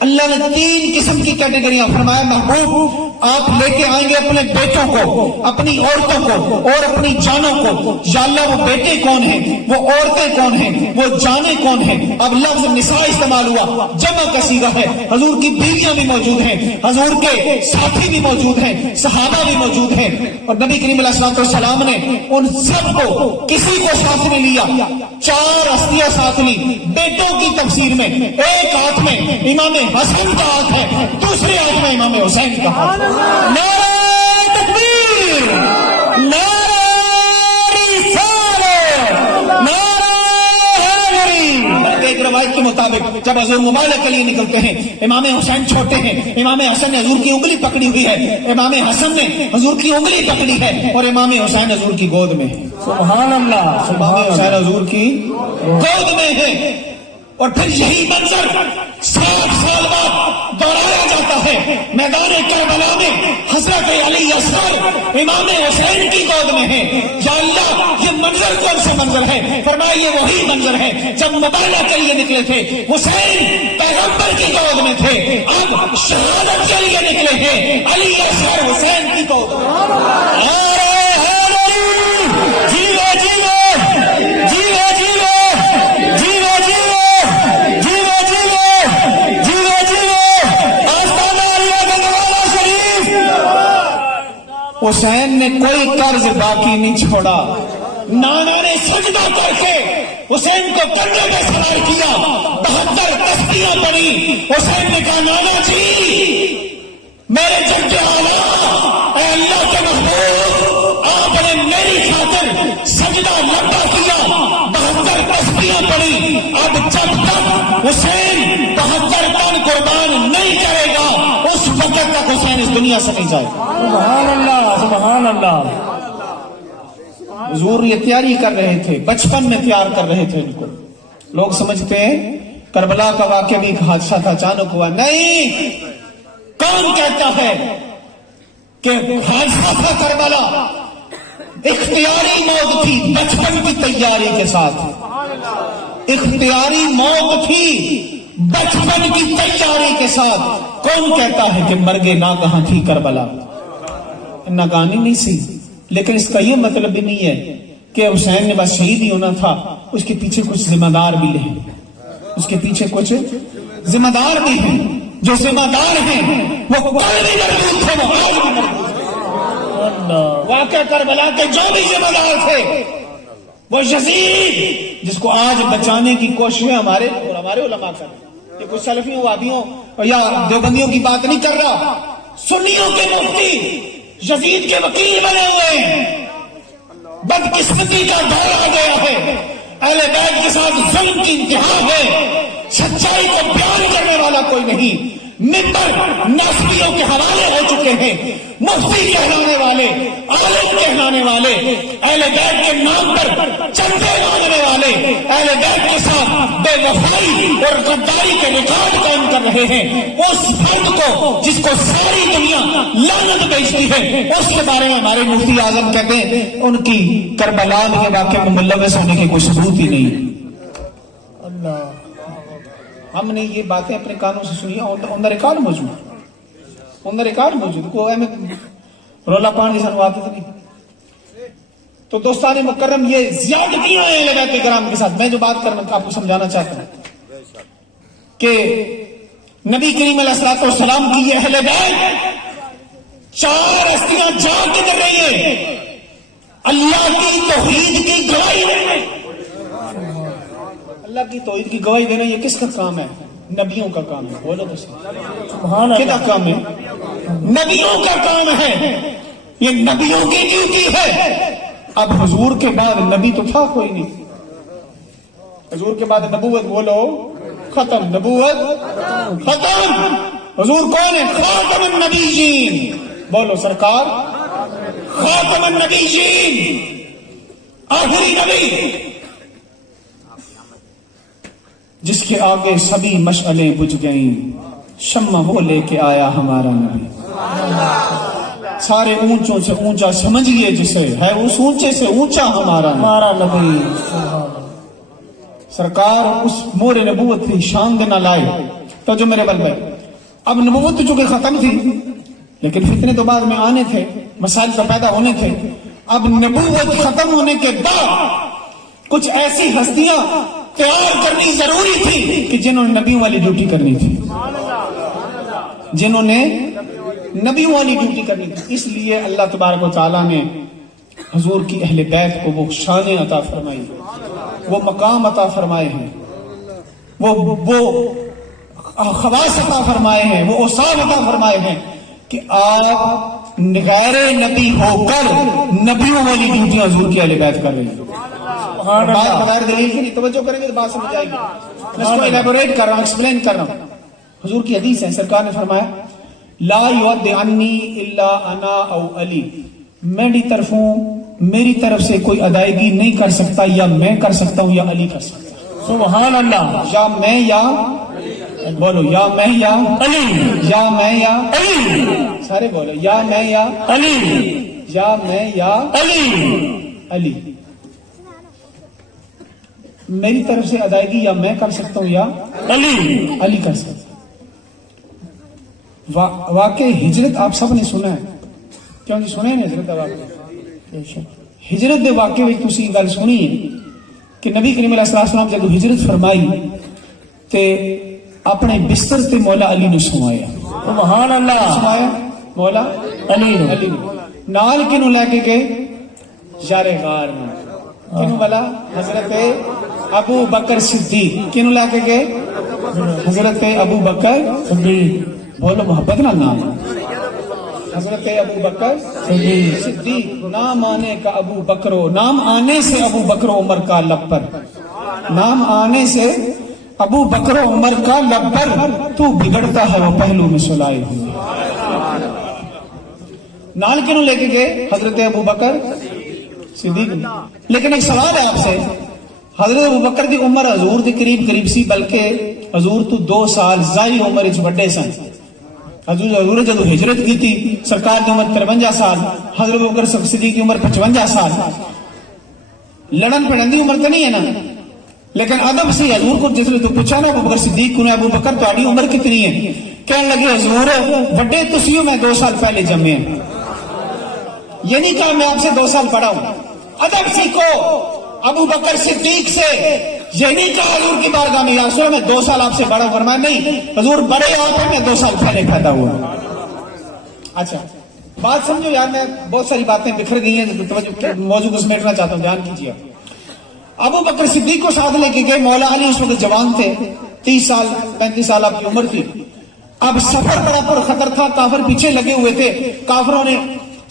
اللہ نے 3 قسم کی کیٹیگریاں فرمایا محبوب آپ لے کے آئیں گے اپنے بیٹوں کو، اپنی عورتوں کو اور اپنی جانوں کو. یا اللہ وہ بیٹے کون ہیں، وہ عورتیں کون ہیں، وہ جانیں کون ہیں؟ اب لفظ نساء استعمال ہوا، جمع کا صیغہ ہے. حضور کی بیویاں بھی موجود ہیں، حضور کے ساتھی بھی موجود ہیں، صحابہ بھی موجود ہیں. اور نبی کریم علیہ الصلوۃ والسلام نے ان سب کو کسی کو ساتھ میں لیا، 4 ہستیاں ساتھ لی. بیٹوں کی تفسیر میں ایک ہاتھ میں امام حسن کا ہاتھ ہے، دوسرے ہاتھ میں امام حسین کا ہاتھ. نعرہ تکبیر، نعرہ رسالت، نعرہ حیدری. ایک روایت کے مطابق جب حضور مبارک کے لیے نکلتے ہیں، امام حسین چھوٹے ہیں، امام حسن نے حضور کی انگلی پکڑی ہوئی ہے، امام حسن نے حضور کی انگلی پکڑی ہے اور امام حسین حضور کی گود میں. سبحان اللہ، امام حسین حضور کی گود میں ہے. اور پھر یہی منظر 7 سال بعد دوہرایا جاتا ہے میدان کربلا میں. حضرت علی اصغر امام حسین کی گود میں ہے. یا اللہ یہ منظر کون سا منظر ہے؟ فرمایا یہ وہی منظر ہے جب مبارہ کے لیے نکلے تھے، حسین پیغمبر کی گود میں تھے، اب شہادت کے لیے نکلے ہیں، علی اصغر حسین کی گود میں. حسین نے کوئی قرض باقی نہیں چھوڑا. نانا نے سجدہ کر کے حسین کو کندھے پہ سوار کیا، 72 تسبیحاں پڑھی. حسین نے کہا نانا جی میرے جد اعلیٰ، اے اللہ کے محبوب آپ نے میری خاطر سجدہ لمبا کیا، 72 تسبیحاں پڑھی. اب جب تک حسین 72 تن قربان نہیں کرے گا اس وقت تک حسین اس دنیا سے نہیں جائے گا. سبحان اللہ، سبحان اللہ. حضور یہ تیاری کر رہے تھے، بچپن میں تیار کر رہے تھے ان کو. لوگ سمجھتے ہیں کربلا کا واقعہ بھی ایک حادثہ تھا، اچانک ہوا. نہیں، کون کہتا ہے کہ حادثہ تھا کربلا؟ اختیاری موت تھی، بچپن کی تیاری کے ساتھ. اختیاری موت تھی بچپن کی تیاری کے ساتھ. کون کہتا ہے کہ مرگے نہ کہاں تھی کربلا؟ ناکانی نہیں سی. لیکن اس کا یہ مطلب بھی نہیں ہے کہ حسین نے بس شہید ہی ہونا تھا. اس کے پیچھے کچھ ذمہ دار بھی ہیں، اس کے پیچھے کچھ ذمہ دار بھی ہیں. جو ذمہ دار ہیں وہ کل بھی موجود تھے، وہ آج بھی موجود ہیں. واقعہ کربلا کے جو بھی ذمہ دار تھے وہ یزید، جس کو آج بچانے کی کوششیں ہمارے علماء کر رہے ہیں. یہ کچھ سلفیوں وابیوں یا دیوبندیوں کی بات نہیں کر رہا، سنیوں کے مفتی یزید کے وکیل بنے ہوئے ہیں. بدقسمتی کا دور آ گیا ہے، اہل بیت کے ساتھ ظلم کی انتہا ہے، سچائی کو بیان کرنے والا کوئی نہیں. منبر ناسبیوں کے حوالے ہو چکے ہیں، مفتی کہلانے والے، عالم کہلانے والے، اہل بیت کے نام پر چندے مانگنے والے، اہل بیت کے ساتھ بے وفائی اور غداری کے ریکارڈ قائم کر رہے ہیں. اس فرد کو جس کو ساری دنیا لعنت بھیجتی ہے، اس کے بارے میں ہمارے مفتی اعظم کہتے ہیں ان کی کربلا کے واقعے میں ملوث ہونے کے کوئی ثبوت ہی نہیں. اللہ، ہم نے یہ باتیں اپنے کانوں سے سنی، آن دا ریکارڈ موجود. کوئی رولا پان جیسا آتے تھے. تو دوستان مکرم یہ زیادتیاں ہیں اہل بیت کرام کے ساتھ. میں جو بات کرنا آپ کو سمجھانا چاہتا ہوں کہ نبی کریم علیہ الصلوۃ والسلام کی یہ اہل بیت 4 ہستیاں جا کے کر رہی ہیں، اللہ کی توحید کی گواہی دے رہی ہیں. اللہ کی توحید کی گواہی دینا یہ کس کا کام ہے؟ نبیوں کا کام ہے. بولو تو سبحان کیا اللہ. کام ہے؟ نبیوں کا کام ہے. یہ نبیوں کی ڈیوٹی ہے. اب حضور کے بعد نبی تو تھا کوئی نہیں. حضور کے بعد نبوت بولو ختم، نبوت ختم. حضور کون ہے؟ خاتم النبیین. بولو سرکار خاتم النبیین، آخری نبی جس کے آگے سبھی مشعلیں بجھ گئیں، شمع وہ لے کے آیا ہمارا نبی. سارے اونچوں سے اونچا سمجھیے جسے ہے، اس اونچے سے اونچا ہمارا نبی. سرکار اس مور نبوت کی شان دینا لائے تو جو میرے بل بھائی اب نبوت تو چونکہ ختم تھی لیکن فتنے تو بعد میں آنے تھے مسائل تو پیدا ہونے تھے اب نبوت ختم ہونے کے بعد کچھ ایسی ہستیاں تیار کرنی ضروری تھی کہ جنہوں نے نبیوں والی ڈیوٹی کرنی تھی جنہوں نے نبیوں والی ڈیوٹی کرنی تھی اس لیے اللہ تبارک و تعالیٰ نے حضور کی اہل بیت کو وہ شان عطا فرمائی وہ مقام عطا فرمائے ہیں وہ خواص عطا فرمائے ہیں وہ اوصاف عطا فرمائے ہیں کہ آپ غیر نبی ہو کر نبیوں والی ڈیوٹی حضور کی اہل بیت کر رہی ہیں بات بغیر دلیل کی توجہ کریں گے تو بات سمجھ آئے گی میں اس کو الیبوریٹ کر رہا ہوں ایکسپلین کر رہا ہوں حضور کی حدیث ہے سرکار نے فرمایا لا یود عنی الا انا او علی میری طرف سے کوئی ادائیگی نہیں کر سکتا یا میں کر سکتا ہوں یا علی کر سکتا ہے سبحان اللہ یا میں یا بولو یا میں یا علی یا میں یا علی سارے بولو یا میں یا علی یا میں یا علی علی میری طرف سے ادائیگی یا میں کر سکتا ہوں یا علی کر سکتا ہوں واقع ہجرت آپ سب نے سنا ہے کیوں جی سنے ہجرت ہجرت دے واقعے میں تسی گل سنی ہے کہ نبی کریم علیہ السلام جب ہجرت فرمائی تے اپنے بستر تے مولا علی نے سمایا سبحان اللہ سمایا مولا علی علی نال کنوں لے کے گئے یار غار میں کنوں والا حضرت ابو بکر صدیق کنوں لے کے گئے حضرت ابو بکر صدیق بولو محبت نہ نام حضرت ابو بکر صدیق نام آنے کا ابو بکرو نام آنے سے ابو بکر عمر کا لب پر نام آنے سے ابو بکر عمر کا لب پر تو بگڑتا ہے وہ پہلو میں سلائے ہوئے نال کنوں لے کے گئے حضرت ابو بکر صدیق لیکن ایک سوال ہے آپ سے حضرت ابو بکر دی عمر حضور دی قریب سی بلکہ حضور تو 2 سال زائد عمر اچ بڑے سن حضور جدو ہجرت کی تھی سرکار کی عمر 53 سال حضرت ابو بکر صدیق کی عمر 55 سال لڑن پڑن دی عمر تو نہیں ہے نا لیکن ادب سے حضور کو جس نے تو پوچھا نا ابو بکر صدیق کو نے ابو بکر تہاڈی عمر کتنی ہے کہنے لگے حضور بڑے تسیو میں 2 سال پہلے جمے ہیں یہ نہیں کہا میں آپ سے 2 سال بڑا ہوں ادب سیکھو ابو بکر صدیق سے یہ نہیں کہا حضور کی بارگاہ میں یا رسول میں 2 سال آپ سے بڑا ہوں فرمایا نہیں حضور بڑے آپ ہیں میں 2 سال پہلے پیدا ہوا اچھا بات سمجھو یار میں بہت ساری باتیں بکھر گئی ہیں موضوع کو سمیٹنا چاہتا ہوں دھیان کیجیے ابو بکر صدیق کو ساتھ لے کے گئے مولا علی اس وقت جوان تھے 30 سال 35 سال آپ کی عمر تھی اب سفر بڑا پر خطر تھا کافر پیچھے لگے ہوئے تھے کافروں نے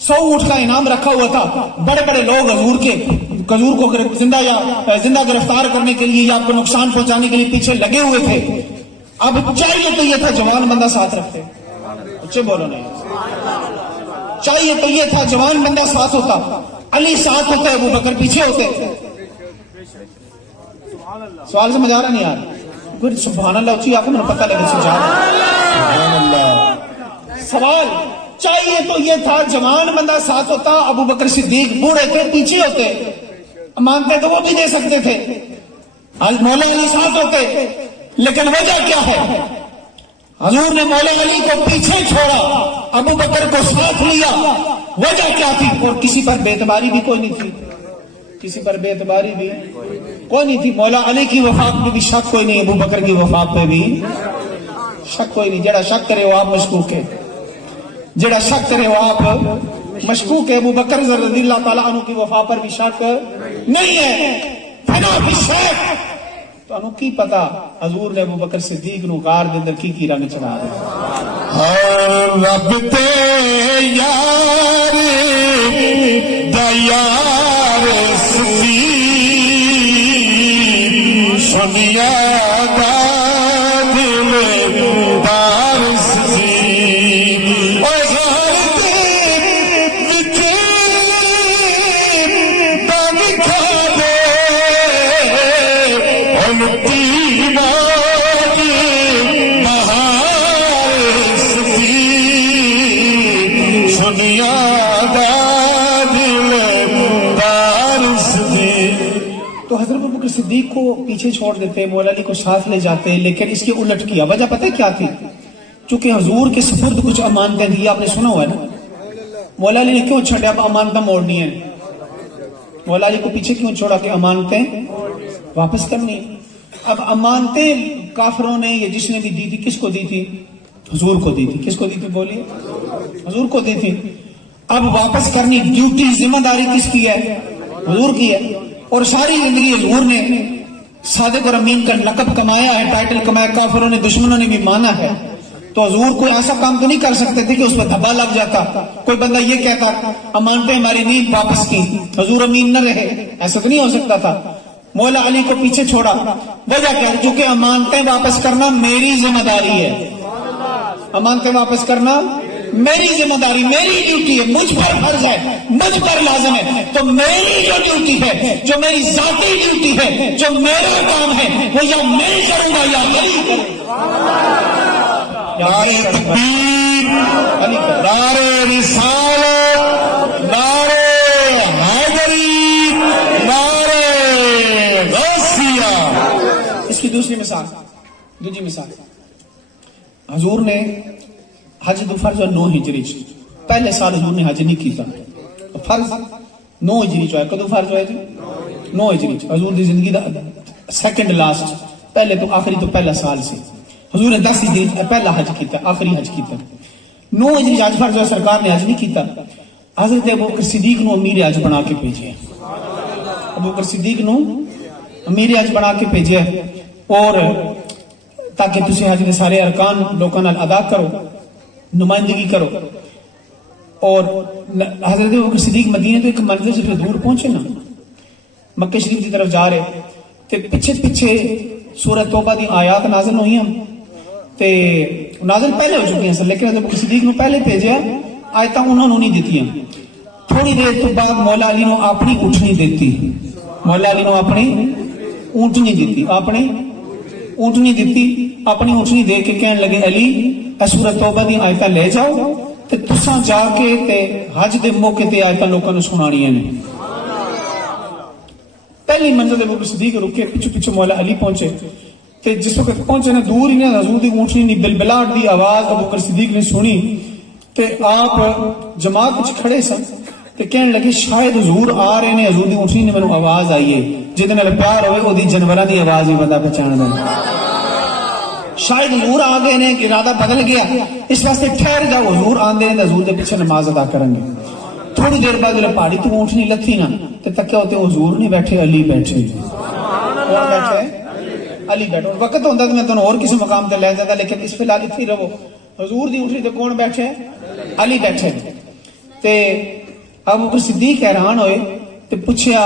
100 اونٹ کا انعام رکھا ہوا تھا بڑے بڑے لوگ حضور کو زندہ گرفتار کرنے کے لیے یا آپ کو نقصان پہنچانے کے لیے پیچھے لگے ہوئے تھے اب چاہیے تو یہ تھا جوان بندہ ساتھ رکھتے اچھے بولو نہیں چاہیے تو یہ تھا جوان بندہ ساتھ ہوتا علی ساتھ ہوتا ہے ابو بکر پیچھے ہوتے سوال سمجھ آ رہا نہیں یار سبحان اللہ اچھی آپ کو پتہ لگے سبحان اللہ سوال چاہیے تو یہ تھا جوان بندہ ساتھ ہوتا ابو بکر صدیق بوڑھے تھے پیچھے ہوتے مانتے تو وہ بھی دے سکتے تھے مولا علی ساتھ ہوتے لیکن وجہ کیا ہے حضور نے مولا علی کو پیچھے چھوڑا ابو بکر کو ساتھ لیا وجہ کیا تھی اور کسی پر بے اعتباری بھی کوئی نہیں تھی کسی پر بے اعتباری بھی کوئی نہیں تھی مولا علی کی وفات پہ بھی شک کوئی نہیں ابو بکر کی وفات پہ بھی شک کوئی نہیں جڑا شک کرے وہ آپ مشکوک ہے جڑا شک کرے وہ آپ مشکوک ہے ابو بکر رضی اللہ تعالیٰ عنہ کی وفا پر بھی شک نہیں ہے فنا بھی شک تو انہوں کی پتا حضور نے ابو بکر صدیق نو غار دے اندر کی رنگ چڑھا دیا رب تے یار دیار صدیق سنیا دا دل دار صدیق تو حضرت ابو بکر بکر صدیق کو پیچھے چھوڑ دیتے, مولا علی کو ساتھ لے جاتے, لیکن اس کے الٹ کیا. وجہ پتہ کیا تھی؟ چونکہ حضور کے سپرد کچھ امانتیں تھیں, آپ نے سنا ہوا ہے نا. مولا علی نے کیوں چھوڑا؟ اب امانتیں موڑنی ہیں. مولا علی کو پیچھے کیوں چھوڑا؟ کہ امانتیں واپس کرنی. اب امانتیں کافروں نے یا جس نے بھی دی تھی, کس کو دی تھی؟ حضور کو دی تھی. کس کو دی تھی بولیے؟ حضور کو دی تھی. اب واپس کرنی ڈیوٹی, ذمہ داری کس کی ہے؟ حضور کی ہے. اور ساری زندگی حضور نے صادق اور امین کا لقب کمایا ہے, ٹائٹل کمایا, کافروں نے دشمنوں نے بھی مانا ہے. تو حضور کوئی ایسا کام تو نہیں کر سکتے تھے کہ اس پہ دھبا لگ جاتا. کوئی بندہ یہ کہتا امانتیں ہماری نہیں واپس کی, حضور امین نہ رہے, ایسا تو نہیں ہو سکتا تھا. مولا علی کو پیچھے چھوڑا. وجہ کیا؟ چونکہ امانتیں واپس کرنا میری ذمہ داری ہے. امانتیں واپس کرنا میری ذمہ داری, میری ڈیوٹی ہے, مجھ پر فرض ہے, مجھ پر لازم ہے. تو میری جو ڈیوٹی ہے, جو میری ذاتی ڈیوٹی ہے, جو میرا کام ہے, وہ یا میں کروں گا یا علی کرے. نعرہ تکبیر, نعرہ رسالت, نعرہ حیدری, نعرہ غوثیہ. اس کی دوسری مثال, حضور نے حج دو فرض 9 ہجری, پہلے سال حضور نے حج نہیں کیتا. فرض 9 ہجری جو ہے, کدو فرض ہوئے جی 9 ہجری. حضور دی زندگی دا سیکنڈ لاسٹ, پہلے تو آخری تو پہلا سال سے حضور نے 10 ہجری پہلا حج کیتا, آخری حج کیتا. 9 ہجری حج فرض جو ہے, سرکار نے حج نہیں کیتا. حضرت ابوبکر صدیق نو امیر حج بنا کے بھیجے. ابوبکر صدیق نو امیر حج بنا کے بھیجے, اور تاکہ تسی حج کے سارے ارکان لوکاں نال ادا کرو, نمائندگی کرو. اور حضرت ابوبکر صدیق مدینے تو ایک منزل سے پھر دور پہنچے نا, مکہ شریف کی طرف جا رہے, تے پیچھے سورہ توبہ دی آیات نازل ہوئی ہیں, تے نازل پہلے ہو چکی ہیں, لیکن حضرت ابوبکر صدیق نے پہلے بھیجا, آیتاں انہوں نے نہیں دیتی ہیں. تھوڑی دیر تو بعد مولا علی نے اپنی اونٹنی دیتی, مولا علی نے اپنی اونٹنی دیتی, اپنی اونٹنی دیتی, اپنی اونٹنی دے کے کہنے لگے علی سورہ توبہ دی آیتاں لے جاؤ تے تساں جا کے تے حج دے موقع تے آیتاں لوکاں نوں سنانیاں نے. پہلی منزل ابوبکر صدیق رکے, پیچھے مولا علی پہنچے, تے جس وقت پہنچے نے دور ہی نے حضور دی اونٹنی دی بلبلاہٹ دی آواز ابوبکر صدیق نے سنی, تے آپ جماعت وچ کھڑے سن, تے کہنے لگے شاید حضور آ رہے نے, حضور دی اونٹنی نے مینوں آواز آئی ہے, جے نال پیار ہوئے او دی جانوراں دی آواز ہی بندہ پہچان دے. شاید حضور آ گئے نے, ارادہ بدل گیا, اس واسطے ٹھہر جاؤ, حضور آندے ہیں, حضور دے پیچھے نماز ادا کریں گے. تھوڑی دیر بعد پہاڑی تو اونٹنی لتھی نا, تے تکیا ہوتے حضور نہیں بیٹھے, علی بیٹھے. کون بیٹھے؟ علی بیٹھے. وقت ہوندا تو میں تانوں اور کسی مقام تے لے جاتا, لیکن اس فی الحال اتھے ہی رہو. حضور دی اونٹنی تے کون بیٹھے؟ علی بیٹھے. تے ابوبکر صدیق حیران ہوئے تے پوچھیا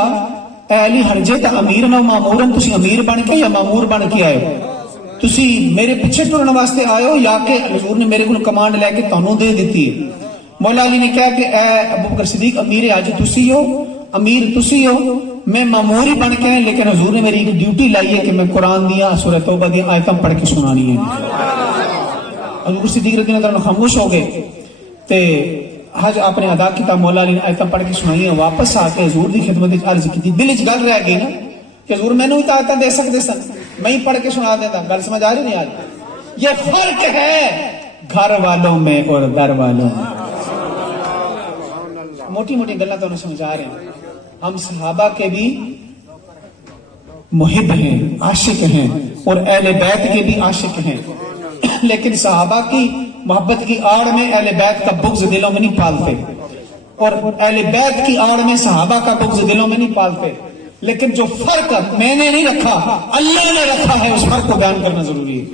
اے علی ہرجے تا امیرن و مامورن, تسی امیر بن کے یا مامور بن کے آئے ہو؟ تسی میرے پیچھے ٹرن واسطے آئے ہو یا کہ حضور نے میرے کو کمانڈ لے کے تانوں دے دیتی ہے؟ مولا علی نے کہا کہ اے ابوبکر صدیق امیر حج تسی ہو, امیر تسی ہو, میں مامور ہی بن کے آئے, لیکن حضور نے میری ایک ڈیوٹی لائی ہے کہ میں قرآن دیا سورہ توبہ دیا آیتاں پڑھ کے سنانی ہے. ابوبکر صدیق رضی اللہ عنہ خاموش ہو گئے, تے حج آپ نے ادا کیتا, مولا علی نے آیتاں پڑھ کے سنائی ہیں. واپس آ کے حضور دی خدمت وچ عرض کی, دل وچ گل رہ گئی نا کہ حضور مینوں ہی آیتاں دے سکدے سن, میں ہی پڑھ کے سنا دیتا. گل سمجھ آ رہی نہیں آ رہی؟ یہ فرق ہے گھر والوں میں اور در والوں میں. موٹی موٹی گلاں تو سمجھا رہے ہیں. ہم صحابہ کے بھی محب ہیں, عاشق ہیں, اور اہل بیت کے بھی عاشق ہیں, لیکن صحابہ کی محبت کی آڑ میں اہل بیت کا بغض دلوں میں نہیں پالتے, اور اہل بیت کی آڑ میں صحابہ کا بغض دلوں میں نہیں پالتے. لیکن جو فرق میں نے نہیں رکھا, اللہ نے رکھا ہے, اس فرق کو بیان کرنا ضروری ہے.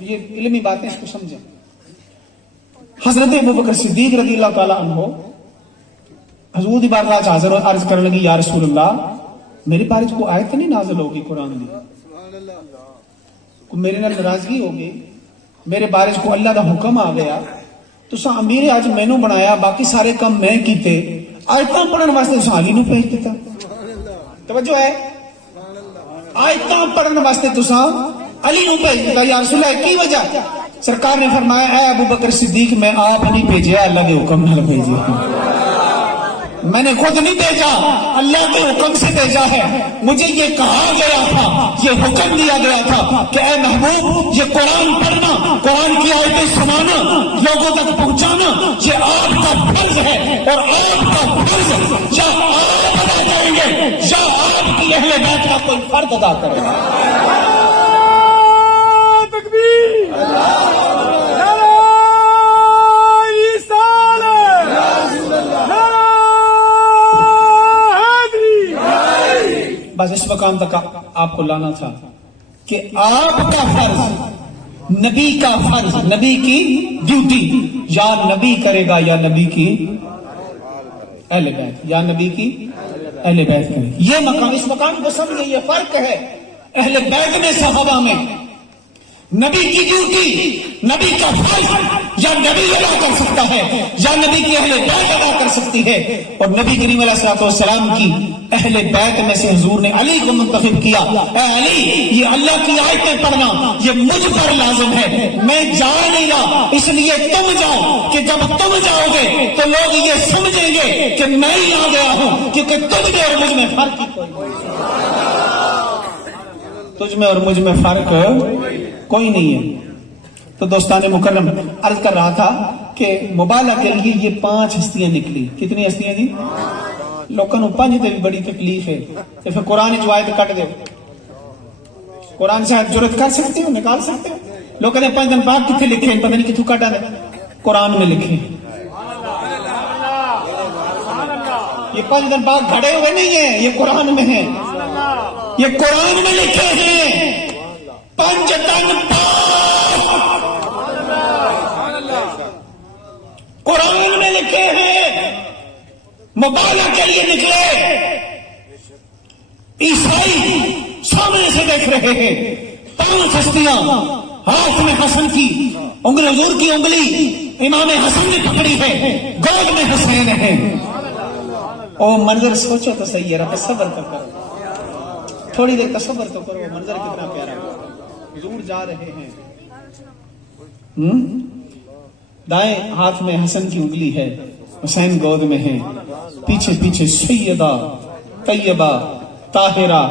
یہ علمی باتیں, اس کو سمجھیں. حضرت ابوبکر صدیق رضی اللہ تعالیٰ عنہ حضور دی بارگاہ حاضر عرض کرنے لگی, یا رسول اللہ میرے بارے کو آیت نہیں نازل ہوگی قرآن دی, میرے نال ناراضگی ہوگی, میرے بارے کو اللہ دا حکم آ گیا, تسا امیر آج مینوں بنایا, باقی سارے کام میں کیتے, آیتاں پڑھن واسطے تسا علی نوں بھیج دیتا. توجہ ہے, آیتاں پڑھن واسطے تسا علی نوں بھیج دیتا. یا رسول اللہ کی وجہ؟ سرکار نے فرمایا اے ابو بکر صدیق میں آپ نہیں بھیجیا, اللہ کے حکم نال بھیجیا. میں نے خود نہیں بھیجا، اللہ کے حکم سے بھیجا ہے. مجھے یہ کہا گیا تھا، یہ حکم دیا گیا تھا کہ اے محبوب یہ قرآن پڑھنا، قرآن کی آیتیں سنانا، لوگوں تک پہنچانا یہ آپ کا فرض ہے. اور آپ کا فرض یا آپ ادا کریں گے یا آپ کی اہل بیت کا کوئی فرد ادا کرے گا. بس اس مقام تک آپ کو لانا تھا کہ آپ کا فرض، نبی کا فرض، نبی کی ڈیوٹی یا نبی کرے گا یا نبی کی اہل بیت، یا نبی کی اہل بیت کرے. یہ مقام، اس مقام کو سمجھے، یہ فرق ہے اہل بیت میں، صحابہ میں. نبی کی ڈیوٹی، نبی کا فرض یا نبی ادا کر سکتا ہے یا نبی کی اہل بیت ادا کر سکتی ہے. اور نبی کریم علیہ الصلوۃ والسلام کی اہل بیت میں سے حضور نے علی کو منتخب کیا. اے علی، یہ اللہ کی آیتیں پڑھنا یہ مجھ پر لازم ہے، میں جا نہیں رہا، اس لیے تم جاؤ، کہ جب تم جاؤ گے تو لوگ یہ سمجھیں گے کہ میں ہی آ گیا ہوں، کیونکہ تجھ میں اور مجھ میں فرق ہی کوئی نہیں، تجھ میں اور مجھ میں فرق کوئی نہیں ہے. تو دوستان مکرم، عرض کر رہا تھا کہ مبالغہ کے لیے یہ 5 ہستیاں نکلی. کتنی ہستیاں جی؟ لوگوں کو 5 تے بھی بڑی تکلیف ہے. پھر قرآن جو آیت کٹ دے، قرآن سے جرت کر سکتے ہو، نکال سکتے ہو. لوگوں نے 5 دن بعد کتنے لکھے، پتہ نہیں کتوں کٹا دے، قرآن میں لکھے. یہ 5 دن بعد گھڑے ہوئے نہیں ہیں، یہ قرآن میں ہیں، یہ قرآن میں لکھے ہیں. 5 دن قرآن میں لکھے ہیں، مبالغہ کے لیے نکلے. عیسائی سامنے سے دیکھ رہے ہیں، 5 ہستیاں، ہاتھ میں حسن کی انگلی، حضور کی انگلی امام حسن نے پکڑی ہے، گود میں حسین ہے. او منظر سوچو تو صحیح ہے، تصور تو کرو، تھوڑی دیر تصور تو کرو، منظر کتنا پیارا ہے. حضور جا رہے ہیں، دائیں ہاتھ میں حسن کی انگلی ہے، حسین گود میں ہے، پیچھے پیچھے سیدہ طیبہ طاہرہ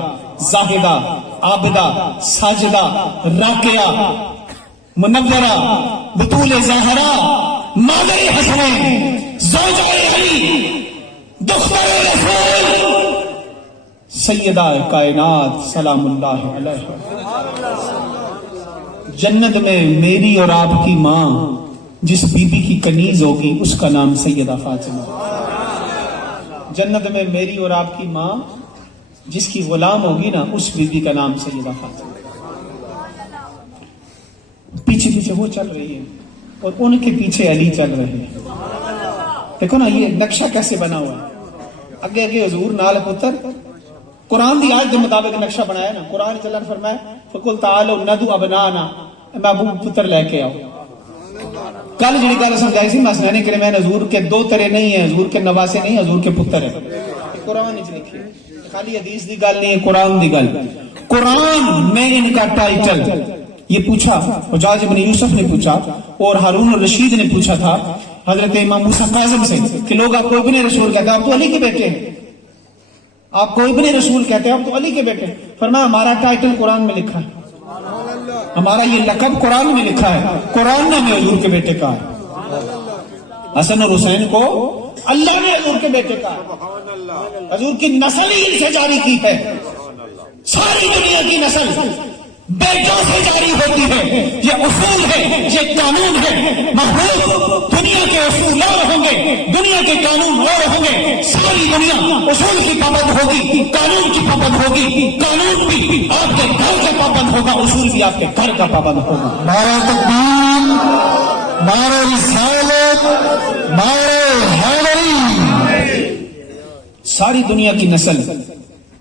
زاہدہ عابدہ ساجدہ راکعہ منورہ بطول زہرا مادر حسنین زوجہ علی دختر رسول سیدہ کائنات سلام اللہ علیہ. جنت میں میری اور آپ کی ماں جس بی بی کی کنیز ہوگی اس کا نام سیدہ فاطمہ. جنت میں میری اور آپ کی ماں جس کی غلام ہوگی نا اس بی بی کا نام سیدہ فاطمہ. پیچھے پیچھے وہ چل رہی ہے اور ان کے پیچھے علی چل رہے ہیں. دیکھو نا یہ نقشہ کیسے بنا ہوا ہے. اگے اگے حضور نال پتر، قرآن دی آیت کے مطابق نقشہ بنایا نا. قرآن چلا فرمایا فقل تعالوا ندعو ابناءنا، محبوب پتر لے کے آؤ. کل جڑی گل سمجھائی سی مسئلہ کہ میں حضور کے 2 ترے نہیں ہیں، حضور کے نواسے نہیں، حضور کے پتر ہیں. قرآن وچ لکھی ہے، خالی حدیث دی گل نہیں ہے، قرآن دی گل. قرآن میں ان کا ٹائٹل یہ پوچھا، حجاج بن یوسف نے پوچھا اور ہارون الرشید نے پوچھا تھا حضرت امام موسیٰ کاظم سے کہ لوگ آپ کو ابن رسول کہتے ہیں، آپ تو علی کے بیٹے ہیں، آپ کو ابن رسول کہتے ہیں، آپ تو علی کے بیٹے ہیں. فرمایا ہمارا ٹائٹل قرآن میں لکھا ہے، ہمارا یہ لقب قرآن میں لکھا ہے، قرآن نے ہمیں حضور کے بیٹے کہا ہے. حسن اور حسین کو اللہ نے حضور کے بیٹے کہا ہے. حضور کی نسل ہی ان سے جاری کی ہے. ساری دنیا کی نسل بیٹوں سے جاری ہوتی ہے. یہ اصول ہے، یہ قانون ہے. محبوب دنیا کے اصول اور ہوں گے، دنیا کے قانون اور ہوں گے. ساری دنیا اصول کی پابند ہوگی، قانون کی پابند ہوگی. قانون بھی آپ کے گھر کا پابند ہوگا، اصول بھی آپ کے گھر کا پابند ہوگا. نعرہ تکبیر، نعرہ رسالت، نعرہ حیدری. ساری دنیا کی نسل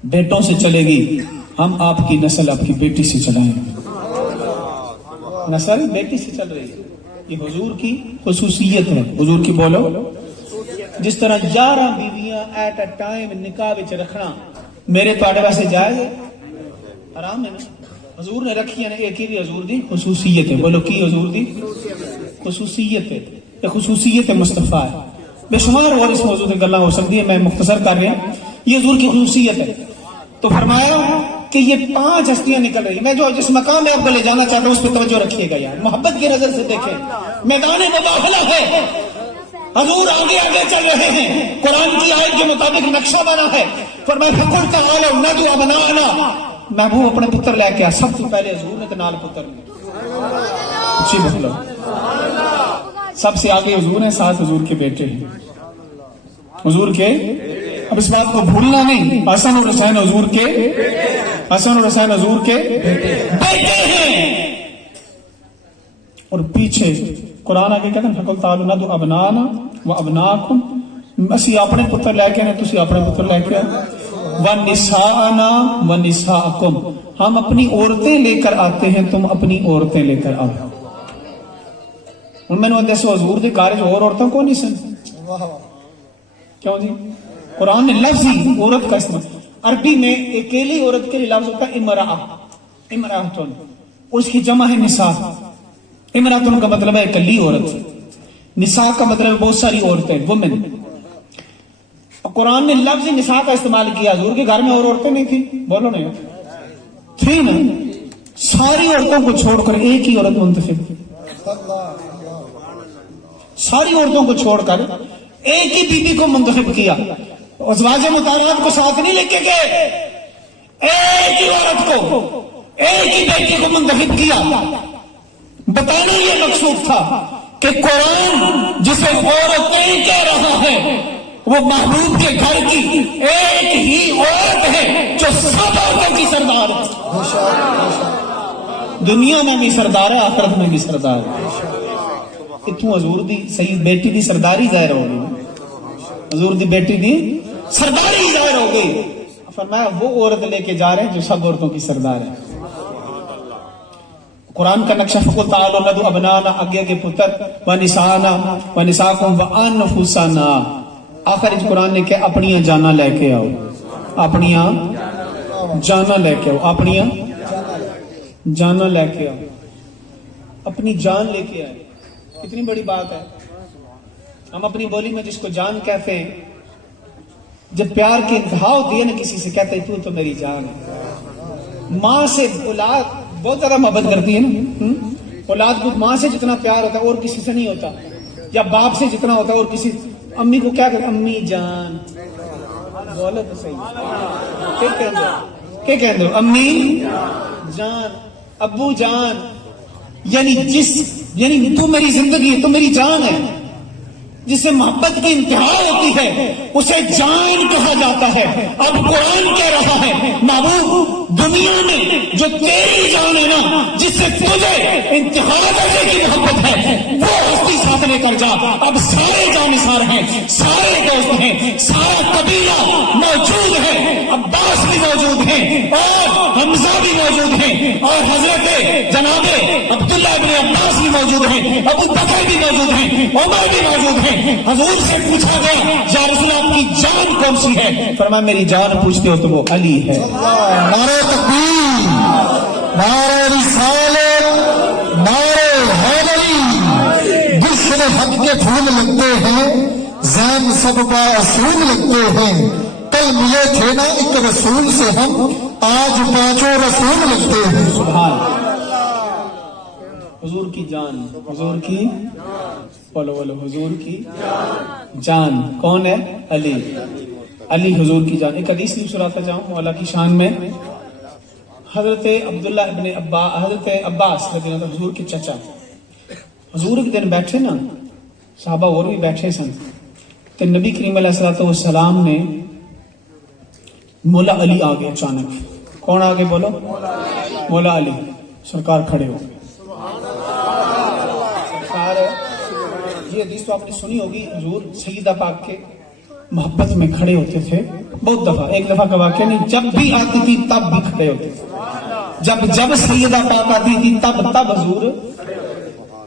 بیٹوں سے چلے گی، ہم آپ کی نسل آپ کی بیٹی سے چلائیں. نسل بیٹی سے چل رہی ہے، یہ حضور کی خصوصیت ہے. حضور کی بولو، جس طرح 11 بیویاں ایٹ اے ٹائم نکاح وچ رکھنا میرے تواڈے واسطے جائز ہے؟ حرام ہے نا. حضور نے رکھی ہے، ایک ہی حضور دی خصوصیت ہے. بولو کی حضور دی خصوصیت ہے، یہ خصوصیت مصطفیٰ ہے. بے شمار اور اس موضوع سے گلاں ہو سکتی ہے، میں مختصر کر رہا، یہ حضور کی خصوصیت ہے۔ تو فرمایا کہ یہ 5 ہستیاں نکل رہی، میں جو جس مقام میں آپ کو لے جانا چاہتا ہوں اس پہ توجہ رکھیے گا یار، محبت کی نظر سے دیکھیں، میدان مباہلہ ہے، حضور آگے آگے چل رہے ہیں، قرآن کی آیت کے مطابق نقشہ بنا ہے، فرمایا فَقُلْ تَعَالَوْا نَدْعُ أَبْنَاءَنَا، محبوب اپنے پتر لے کے آ، سب سے پہلے حضور نے نال پتر نے، اچھی مطلب سب سے آگے حضور ہیں، ساتھ حضور کے بیٹے ہیں، حضور کے، اب اس بات کو بھولنا نہیں، حسن اور حسین حضور کے، حسن اور حسین حضور کے بیٹے ہیں، اور پیچھے قرآن آگے کہتے ہیں فَقُلْ تَعَالَوْا نَدْعُ أَبْنَاءَنَا وَأَبْنَاءَكُمْ، اسی اپنے پتر لے کے آنے، تسی اپنے پتر لے کے آنے، وَنِسَاءَنَا وَنِسَاءَكُمْ، ہم اپنی عورتیں لے کر آتے ہیں، تم اپنی عورتیں لے کر آؤ۔ ان میں نے دسو حضور دے کارج اور عورتوں کو نہیں سن، کیوں جی؟ قرآن نے لفظ ہی عورت کا استعمال، عربی میں اکیلی عورت کے لیے لفظ ہوتا ہے امرأہ، امرأتن، اس کی جمع ہے نساء، امرأتن کا مطلب ہے اکلی عورت، نساء کا مطلب ہے بہت ساری عورتیں، وومن۔ قرآن نے لفظ نساء کا استعمال کیا، حضور کے گھر میں اور عورتیں نہیں تھی، بولو نہیں تھی نا، ساری عورتوں کو چھوڑ کر ایک ہی عورت منتخب کی، ساری عورتوں کو چھوڑ کر ایک ہی بی بی کو منتخب کیا، ازواج مطہرات کو ساتھ نہیں لے کے گئے، ایک ہی عورت کو، ایک ہی بیٹی کو منتخب کیا۔ بتانا یہ مقصود تھا کہ قرآن جسے عورتیں کہہ رہا ہے وہ محبوب کے گھر کی ایک ہی عورت ہے جو سب عورتوں کی سردار ہے، دنیا میں بھی سردار ہے، آخرت میں بھی سردار ہے۔ اتوں حضور دی سید بیٹی دی سرداری ظاہر ہو گئی، حضور دی بیٹی دی سرداری ظاہر ہو گئی، فرمایا وہ عورت لے کے جا رہے ہیں جو سب عورتوں کی سردار ہے۔ قرآن کا نقشہ فَقُلْ تَعَالَوْا نَدْعُ أَبْنَاءَنَا، آگے کے پتر، وَنِسَاءَنَا وَنِسَاءَكُمْ وَأَنفُسَنَا، آخر اس قرآن نے کہ اپنیاں جانا لے کے آؤ، اپنیاں جانا لے کے آؤ، اپنیاں جانا لے کے آؤ، اپنی جان لے کے آئے، کتنی بڑی بات ہے۔ ہم اپنی بولی میں جس کو جان کہتے ہیں، جب پیار کی انتہا ہوتی ہے نا کسی سے، کہتے ہیں تو میری جان ہے۔ ماں سے اولاد بہت زیادہ محبت کرتی ہے نا، اولاد کو ماں سے جتنا پیار ہوتا ہے اور کسی سے نہیں ہوتا، یا باپ سے جتنا ہوتا ہے اور کسی، امی کو کیا کہتے ہیں؟ امی جان، بولو تو صحیح، کیا کہتے ہو؟ امی جان، ابو جان، یعنی تو میری زندگی ہے، تو میری جان ہے۔ جس سے محبت کی انتہا ہوتی ہے اسے جان کہا جاتا ہے۔ اب قرآن کہہ رہا ہے محبوب دنیا میں جو تیری جان ہے نا، جس سے تجھے انتہا درجے کی محبت ہے، وہ ہستی ساتھ لے کر جا۔ اب سارے جانثار ہیں، سارے دوست ہیں، سارا قبیلہ موجود ہے، عباس بھی موجود ہیں اور حمزہ بھی موجود ہیں اور حضرت جناب عبداللہ ابن عباس بھی موجود ہیں، ابو بکر بھی موجود ہیں، عمر بھی موجود ہیں۔ حضور سے پوچھا گیا یا رسول اللہ آپ کی جان کون سی ہے؟ فرمایا میری جان پوچھتے ہو تو وہ علی ہے۔ نعرہ تکبیر، نعرہ رسالت، نعرہ حیدری۔ جس حق کے پھول لگتے ہیں زین سب کا اصول لگتے ہیں، کل ملے تھے نا ایک رسول سے ہم، آج پانچوں رسول لگتے ہیں۔ سبحان حضور کی جان، حضور کی بولو بولو، حضور کی جان کون ہے؟ علی، علی حضور کی جان۔ ایک حدیث نہیں سناتا جاؤں مولا کی شان میں، حضرت عبداللہ ابن حضرت عباس رضی اللہ عنہ حضور کے چچا، حضور ایک دن بیٹھے نا، صحابہ اور بھی بیٹھے سن، تو نبی کریم علیہ الصلوۃ والسلام نے، مولا علی آگے اچانک، کون آگے بولو؟ مولا علی سرکار کھڑے ہو گئے۔ سرکار، یہ حدیث تو آپ نے سنی ہوگی، حضور سیدہ پاک کے محبت میں کھڑے ہوتے تھے بہت دفعہ، ایک دفعہ کا واقعہ نہیں، جب بھی آتی تھی تب بھی کھڑے ہوتے تھے، جب سیدہ پاک آتی تھی تب حضور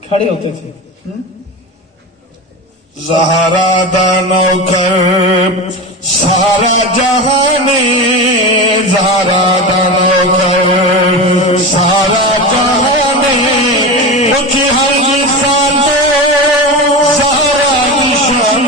کھڑے ہوتے تھے۔ زہرا دا نوکر سارا جہان، زہرا دا نوکر سارا جہان، اٹھی ہر ساتھ زہرا کی شان،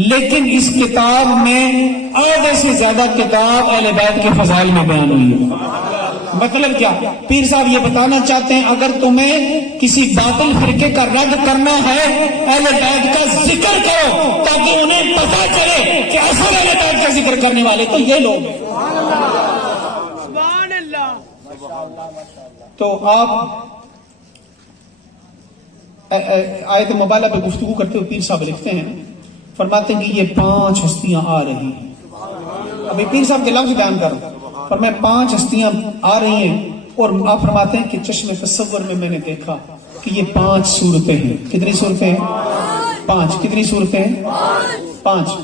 لیکن اس کتاب میں آدھے سے زیادہ کتاب اہل بیت کے فضائل میں بیان ہوئی ہے. مطلب کیا؟ پیر صاحب یہ بتانا چاہتے ہیں اگر تمہیں کسی باطل فرقے کا رد کرنا ہے اہل بیت کا ذکر کرو تاکہ انہیں پتہ چلے کہ اصل اہل بیت کا ذکر کرنے والے تو یہ لوگ ہیں. تو آپ آیت مبالغہ پہ گفتگو کرتے ہوئے پیر صاحب لکھتے ہیں، فرماتے ہیں کہ یہ 5 ہستیاں آ رہی ہیں. ابھی پیر صاحب کے لفظ بیان کر رہا ہوں، فرمایا 5 ہستیاں آ رہی ہیں اور آپ فرماتے ہیں کہ چشم تصور میں نے دیکھا کہ یہ 5 صورتیں ہیں. کتنی صورتیں ہیں؟ 5. کتنی صورتیں ہیں؟ 5.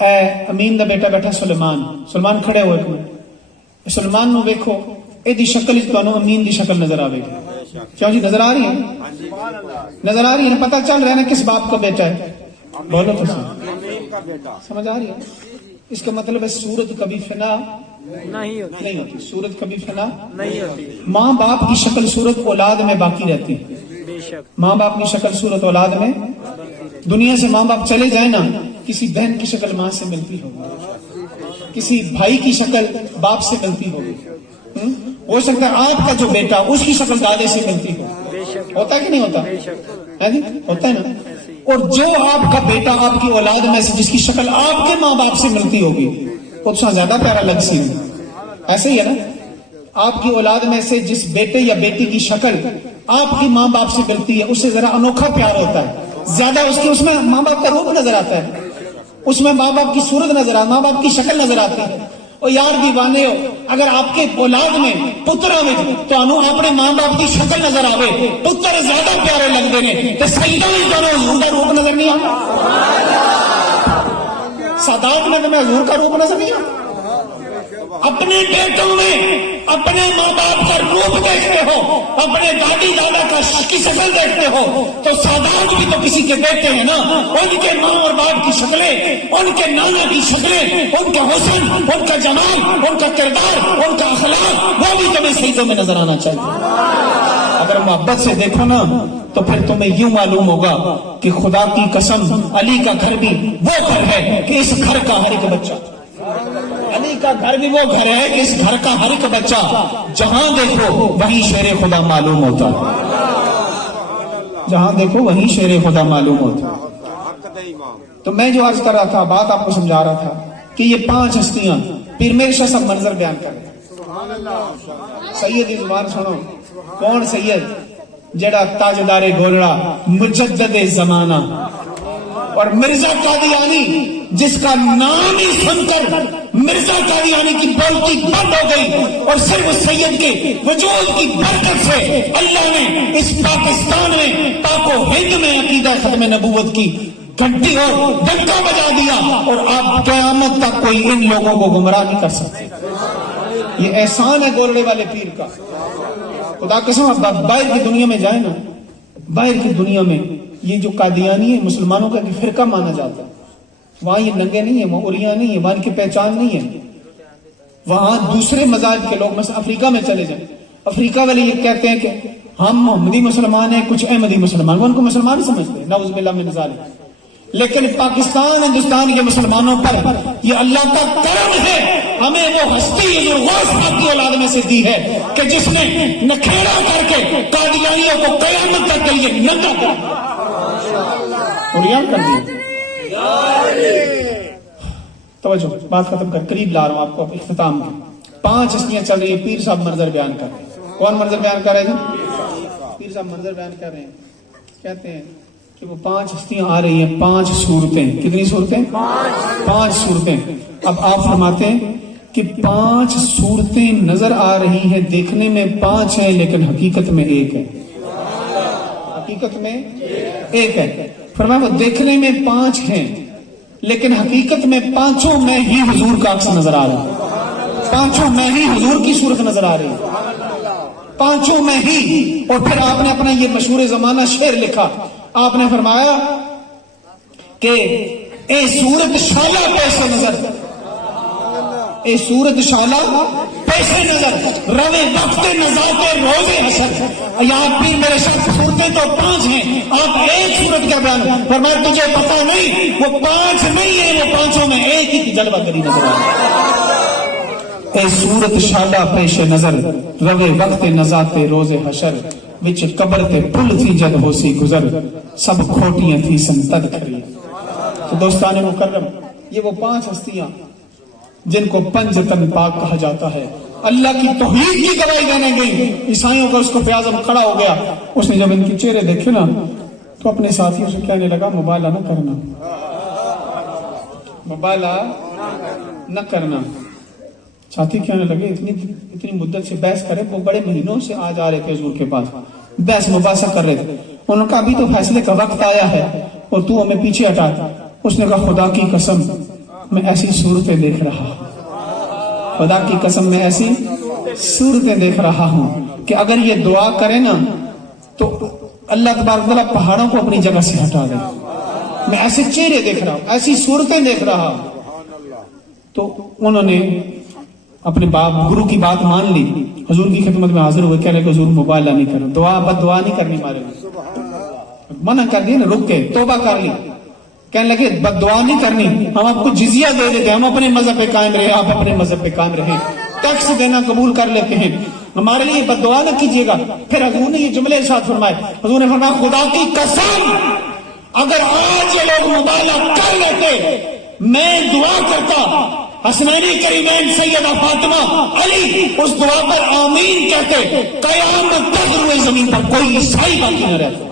اے امین دا بیٹا بیٹھا سلیمان کھڑے ہوئے ایک منٹ. سلیمان نو دیکھو ایدی شکل تانوں امین دی شکل نظر آوے گی. کیوں جی نظر آ رہی ہے؟ نظر آ رہی ہے، پتہ چل رہا ہے نا کس باپ کا بیٹا ہے. بولو تو سمجھ آ رہی ہے؟ اس کا مطلب ہے صورت کبھی فنا نہیں ہوتی. صورت کبھی فنا نہیں ہوتی. ماں باپ کی شکل صورت اولاد میں باقی رہتی ہے. ماں باپ کی شکل صورت اولاد میں. دنیا سے ماں باپ چلے جائیں نا، کسی بہن کی شکل ماں سے ملتی ہوگی، کسی بھائی کی شکل باپ سے ملتی ہوگی. ہو سکتا ہے آپ کا جو بیٹا اس کی شکل دادے سے ملتی ہو. ہوتا ہے کہ نہیں ہوتا؟ ہوتا ہے نا. اور جو آپ کا بیٹا آپ کی اولاد میں سے جس کی شکل آپ کے ماں باپ سے ملتی ہوگی وہ تو زیادہ پیارا لگ سی. ایسے ہی ہے نا، آپ کی اولاد میں سے جس بیٹے یا بیٹی کی شکل آپ کی ماں باپ سے ملتی ہے اس سے ذرا انوکھا پیار ہوتا ہے زیادہ. اس میں ماں باپ کا روپ نظر آتا ہے، اس میں ماں باپ کی صورت نظر آتی، ماں باپ کی شکل نظر آتی ہے. اور یار دیوانے ہو، اگر آپ کے اولاد میں پتر میں تو انو اپنے ماں باپ کی شکل نظر آوے پتر زیادہ پیارے لگتے ہیں تو سیدہ بھی دونوں حضور کا روپ نظر نہیں آتا. سادات میں تمہیں حضور کا روپ نظر نہیں آتا. اپنے بیٹوں میں اپنے ماں باپ کا روپ دیکھتے ہو، اپنے دادی دادا کی شکل دیکھتے ہو تو سادات بھی تو کسی کے بیٹے ہیں نا. ان کے ماں اور باپ کی شکلیں، ان کے نانا کی شکلیں، ان کا حسن، ان کا جمال، ان کا کردار، ان کا اخلاق وہ بھی تمہیں سیدوں میں نظر آنا چاہیے. اگر محبت سے دیکھو نا تو پھر تمہیں یوں معلوم ہوگا کہ خدا کی قسم علی کا گھر بھی وہ گھر ہے کہ اس گھر کا ہر ایک بچہ، علی کا گھر بھی وہ گھر ہے کہ اس گھر کا ہر ایک بچہ جہاں دیکھو وہیں شیر خدا معلوم ہوتا ہے. جہاں دیکھو وہیں شیر خدا معلوم ہوتا ہے. تو میں جو عرض کر رہا تھا، بات آپ کو سمجھا رہا تھا کہ یہ 5 ہستیاں پیر میرے شاہ صاحب منظر بیان کر رہے ہیں. سید کی زبان سنو. کون سید؟ جڑا تاجدار گولڑا مجدد زمانہ اور مرزا قادیانی جس کا نام ہی سن کر مرزا قادیانی کی بولتی بند ہو گئی اور صرف سید کے وجود کی برکت سے اللہ نے اس پاکستان میں پاک و ہند میں عقیدہ ختم نبوت کی گھنٹی اور ڈنکا بجا دیا اور آپ قیامت تک کوئی ان لوگوں کو گمراہ نہیں کر سکتے. یہ احسان ہے گولڑے والے پیر کا. خدا قسم آپ باہر کی دنیا میں جائیں نا، باہر کی دنیا میں یہ جو قادیانی ہے مسلمانوں کا ایک فرقہ مانا جاتا ہے. وہاں یہ ننگے نہیں ہیں، وہاں اوریاں نہیں ہیں، وہاں ان کی پہچان نہیں ہے. وہاں دوسرے مذاہب کے لوگ مثلا افریقہ میں چلے جائیں، افریقہ والے یہ کہتے ہیں کہ ہم محمدی مسلمان ہیں، کچھ احمدی مسلمان، وہ ان کو مسلمان سمجھتے ہیں، نعوذ باللہ من ذالک. لیکن پاکستان ہندوستان کے مسلمانوں پر یہ اللہ کا کرم ہے، ہمیں وہ ہستی غوث پاک کی اولاد میں سے دی ہے کہ جس نے نکھیڑا کر کے قادیانیوں کو قیامت تک کے لیے ننگا کر دیا. توجہ، بات ختم کر قریب لا رہا ہوں آپ کو اختتام میں. 5 ہستیاں چل رہی ہیں، پیر صاحب منظر بیان کر رہے ہیں. کون منظر بیان کر رہے ہیں؟ پیر صاحب منظر بیان کر رہے ہیں. کہتے ہیں کہ وہ 5 ہستیاں آ رہی ہیں، 5 صورتیں. کتنی صورتیں؟ 5 صورتیں. اب آپ فرماتے ہیں کہ 5 صورتیں نظر آ رہی ہیں، دیکھنے میں 5 ہیں لیکن حقیقت میں 1 ہے. حقیقت میں 1 ہے. فرمایا وہ دیکھنے میں 5 ہیں لیکن حقیقت میں 5 میں ہی حضور کا عکس نظر آ رہا ہے. 5 میں ہی حضور کی صورت نظر آ رہی ہے. 5 میں ہی. اور پھر آپ نے اپنا یہ مشہور زمانہ شعر لکھا. آپ نے فرمایا کہ اے صورت شالہ پیش نظر، اے صورت شالہ پیش نظر روے وقت نزاعت روز حشر. یا آپ بھی میرے شخص صورتیں تو 5 ہیں, آپ ایک صورت کا بیان فرمایا تجھے پتا نہیں وہ 5 نہیں ہے, وہ 5 میں ایک ہی کی جلوہ گری نظر آئے. اے صورت شادہ پیش نظر روے وقت نزاعت روز حشر وچ قبر تے پل تھی جد ہو سی گزر سب کھوٹیاں تھی سنتد کھری. تو دوستان مکرم, یہ وہ 5 ہستیاں جن کو پنجتن پاک کہا جاتا ہے. اللہ کی توحید کی گواہی دینے گئی. عیسائیوں کا اس کو اعظم کھڑا ہو گیا. اس نے جب ان کے چہرے دیکھے نا تو اپنے ساتھیوں سے کہنے لگا مبالغہ نہ کرنا, مبالغہ نہ کرنا. ساتھی کہنے لگے اتنی مدت سے بحث کرے, وہ بڑے مہینوں سے آج آ رہے تھے حضور کے پاس, بحث مباحثہ کر رہے تھے. انہوں نے کہا ابھی تو فیصلے کا وقت آیا ہے اور تو ہمیں پیچھے ہٹا. اس نے کہا خدا کی قسم میں ایسی صورتیں دیکھ رہا ہوں, خدا کی قسم میں ایسی صورتیں دیکھ رہا ہوں کہ اگر یہ دعا کرے نا تو اللہ تبارک و تعالیٰ پہاڑوں کو اپنی جگہ سے ہٹا دے. میں ایسے چہرے دیکھ رہا ہوں, ایسی صورتیں دیکھ رہا ہوں. تو انہوں نے اپنے باپ گرو کی بات مان لی, حضور کی خدمت میں حاضر ہوئے, کہہ رہے کہ حضور مبالغہ نہیں کرنا, بد دعا نہیں کرنی, مارے منع کر دی نا, رک کے توبہ کر لی. کہنے لگے بد دعا نہیں کرنی, ہم آپ کو جزیہ دے دیتے, ہم اپنے مذہب پہ قائم رہے, آپ اپنے مذہب پہ قائم رہے, ٹیکس دینا قبول کر لیتے ہیں, ہمارے لیے بد دعا نہ کیجیے گا. پھر حضور نے یہ جملے ارشاد فرمائے, حضور نے فرمایا خدا کی قسم اگر آج یہ لوگ مبالغہ کر لیتے میں دعا کرتا حسنین کریمین سیدہ فاطمہ علی اس دعا پر آمین کہتے, قیامت تک روئے زمین پر کوئی عیسائی باقی نہ رہتا,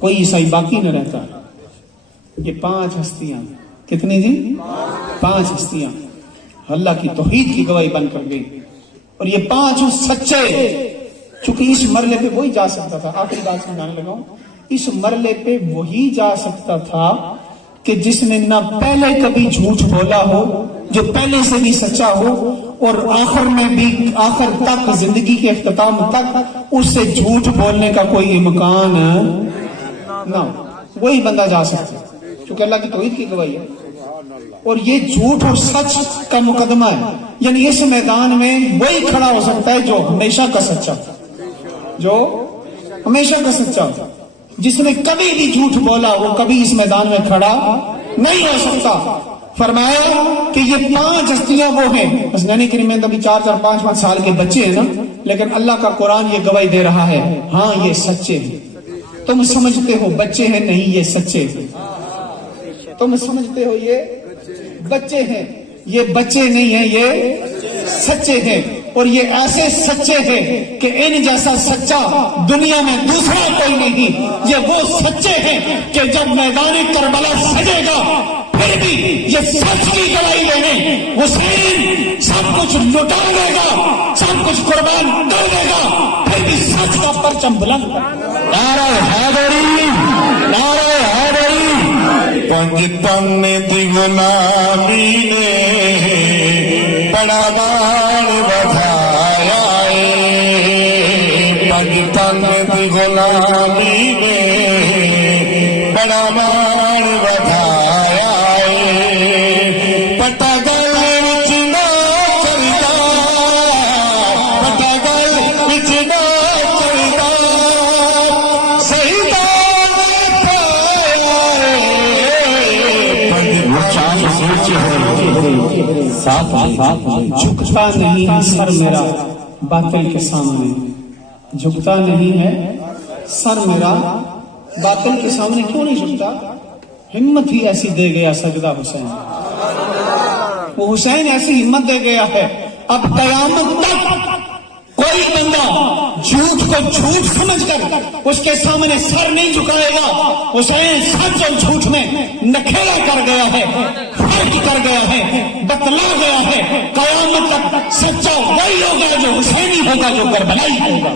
کوئی عیسائی باقی نہ رہتا. یہ 5 ہستیاں, کتنی جی؟ 5 ہستیاں اللہ کی توحید کی گواہی بن کر گئی. اور یہ 5 سچے, چونکہ اس مرلے پہ وہی جا سکتا تھا, آخری بات سمجھانے لگا ہوں, اس مرلے پہ وہی جا سکتا تھا کہ جس نے نہ پہلے کبھی جھوٹ بولا ہو, جو پہلے سے بھی سچا ہو, اور آخر میں بھی, آخر تک زندگی کے اختتام تک اس سے جھوٹ بولنے کا کوئی امکان نہ, وہی بندہ جا سکتا ہے کیونکہ اللہ کی توحید کی گواہی ہے. اور یہ جھوٹ اور سچ کا مقدمہ ہے, یعنی اس میدان میں وہی کھڑا ہو سکتا ہے جو ہمیشہ کا سچا, جو ہمیشہ کا سچا, جس نے کبھی بھی جھوٹ بولا وہ کبھی اس میدان میں کھڑا نہیں ہو سکتا. فرمایا کہ یہ 5 ہستیاں وہ ہیں, حسنین کریمین ابھی 4-4, 5-5 سال کے بچے ہیں نا, لیکن اللہ کا قرآن یہ گواہی دے رہا ہے ہاں یہ سچے ہیں. تم سمجھتے ہو بچے ہیں, نہیں یہ سچے ہیں. تم سمجھتے ہو یہ بچے ہیں, یہ بچے نہیں ہیں, یہ سچے ہیں. اور یہ ایسے سچے ہیں کہ ان جیسا سچا دنیا میں دوسرا کوئی نہیں. یہ وہ سچے ہیں کہ جب میدان کربلا سجے گا پھر بھی یہ سچ کی گواہی دینے حسین سب کچھ لٹا دے گا, سب کچھ قربان کر دے گا, پھر بھی سچ کا پرچم بلند. نعرہ حیدری, نعرہ حیدری. پنجتن دی غلامی نے بڑا دان بڑھایا ہے, پنجتن دی غلامی نے بڑا مان بڑھایا ہے. پٹا گل وچ نہ چلدا, پٹا گل وچ نہ چلدا, صحیح دان جھکتا نہیں ہے سر میرا باطل کے سامنے, جھکتا نہیں ہے سر میرا باطل کے سامنے. کیوں نہیں جھکتا؟ ہمت ہی ایسی دے گیا سجدہ حسین, وہ حسین ایسی ہمت دے گیا ہے. اب قیامت تک کوئی بندہ جھوٹ کو جھوٹ سمجھ کر اس کے سامنے سر نہیں جھکائے گا. حسین سچ اور جھوٹ میں نکھیڑا کر گیا ہے, فرق کر گیا ہے, بتلا گیا ہے. قیامت تک سچا وہی ہوگا جو حسینی ہوگا, جو کربلائی ہوگا.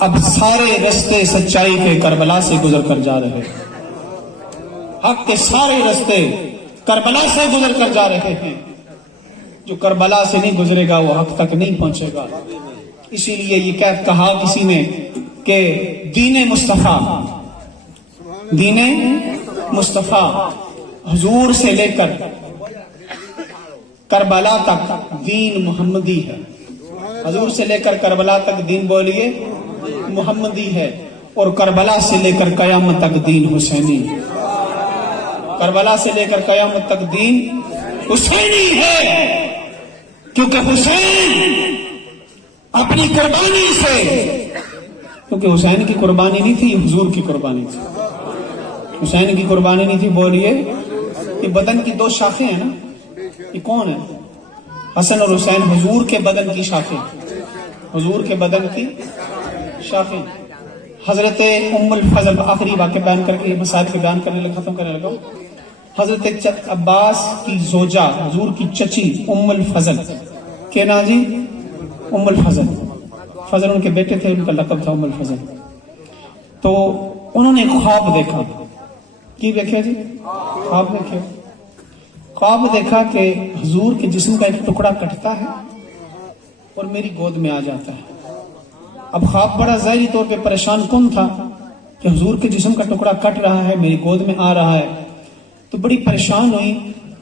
اب سارے رستے سچائی کے کربلا سے گزر کر جا رہے, حق کے سارے رستے کربلا سے گزر کر جا رہے ہیں. جو کربلا سے نہیں گزرے گا وہ حق تک نہیں پہنچے گا. اسی لیے یہ کہا کسی نے کہ دین مصطفیٰ, دین مصطفیٰ حضور سے لے کر کربلا تک دین محمدی ہے. حضور سے لے کر کربلا تک دین بولیے محمدی ہے، اور کربلا سے لے کر قیامت تک دین حسینی. کربلا سے لے کر قیامت تک دین حسینی ہے، کیونکہ حسین اپنی قربانی سے، کیونکہ حسین کی قربانی نہیں تھی، یہ حضور کی قربانی تھی. حسین کی قربانی نہیں تھی. بولیے یہ بدن کی دو شاخیں ہیں نا، یہ کون ہے؟ حسن اور حسین حضور کے بدن کی شاخیں، حضور کے بدن کی شاخیں. حضرت ام الفضل، آخری واقعہ بیان کر کے مسائل کے بیان کرنے لگا، ختم کرنے لگا. حضرت عباس کی زوجہ، حضور کی چچی ام الفضل، کیا نام جی؟ ام الفضل. فضل ان کے بیٹے تھے، ان کا لقب تھا ام الفضل. تو انہوں نے خواب دیکھا. کی دیکھا جی؟ خواب دیکھا. خواب دیکھا کہ حضور کے جسم کا ایک ٹکڑا کٹتا ہے اور میری گود میں آ جاتا ہے. اب خواب بڑا ظاہری طور پہ پریشان کن تھا کہ حضور کے جسم کا ٹکڑا کٹ رہا ہے، میری گود میں آ رہا ہے. تو بڑی پریشان ہوئی.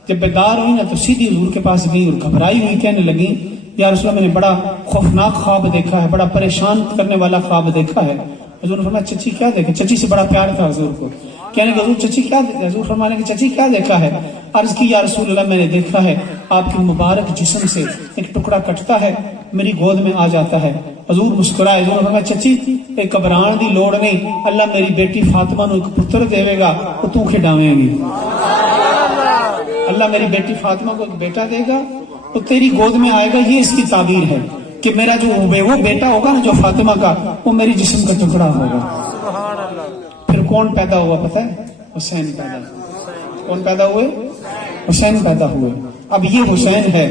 جب بیدار ہوئی نا تو سیدھی حضور کے پاس گئی اور گھبرائی ہوئی کہنے لگی یا رسول اللہ میں نے بڑا خوفناک خواب دیکھا ہے، بڑا پریشان کرنے والا خواب دیکھا ہے. حضور نے فرمایا چچی کیا دیکھا؟ چچی سے بڑا پیار تھا حضور کو. کہنے کہ حضور چچی کیا دیکھا؟ حضور فرمانے کہ چچی کیا دیکھا ہے؟ عرض کی یا رسول اللہ میں نے دیکھا ہے آپ کی مبارک جسم سے ایک ٹکڑا کٹتا ہے، میری گود میں آ جاتا ہے. حضور مسکرائے. حضور نے فرمایا چچی ایک گھبران دی لوڑ نہیں، اللہ میری بیٹی فاطمہ نو ایک پتر دے گا، وہ تو کھڈاویں گی. اللہ میری بیٹی فاطمہ کو ایک بیٹا دے گا، وہ تیری گود میں آئے گا. یہ اس کی تعبیر ہے کہ میرا جو وہ بیٹا ہوگا نا جو فاطمہ کا، وہ میری جسم کا ٹکڑا ہوگا. پھر کون پیدا ہوا پتہ ہے؟ حسین پیدا ہوا. کون پیدا ہوئے؟ حسین پیدا ہوئے. اب یہ حسین ہے،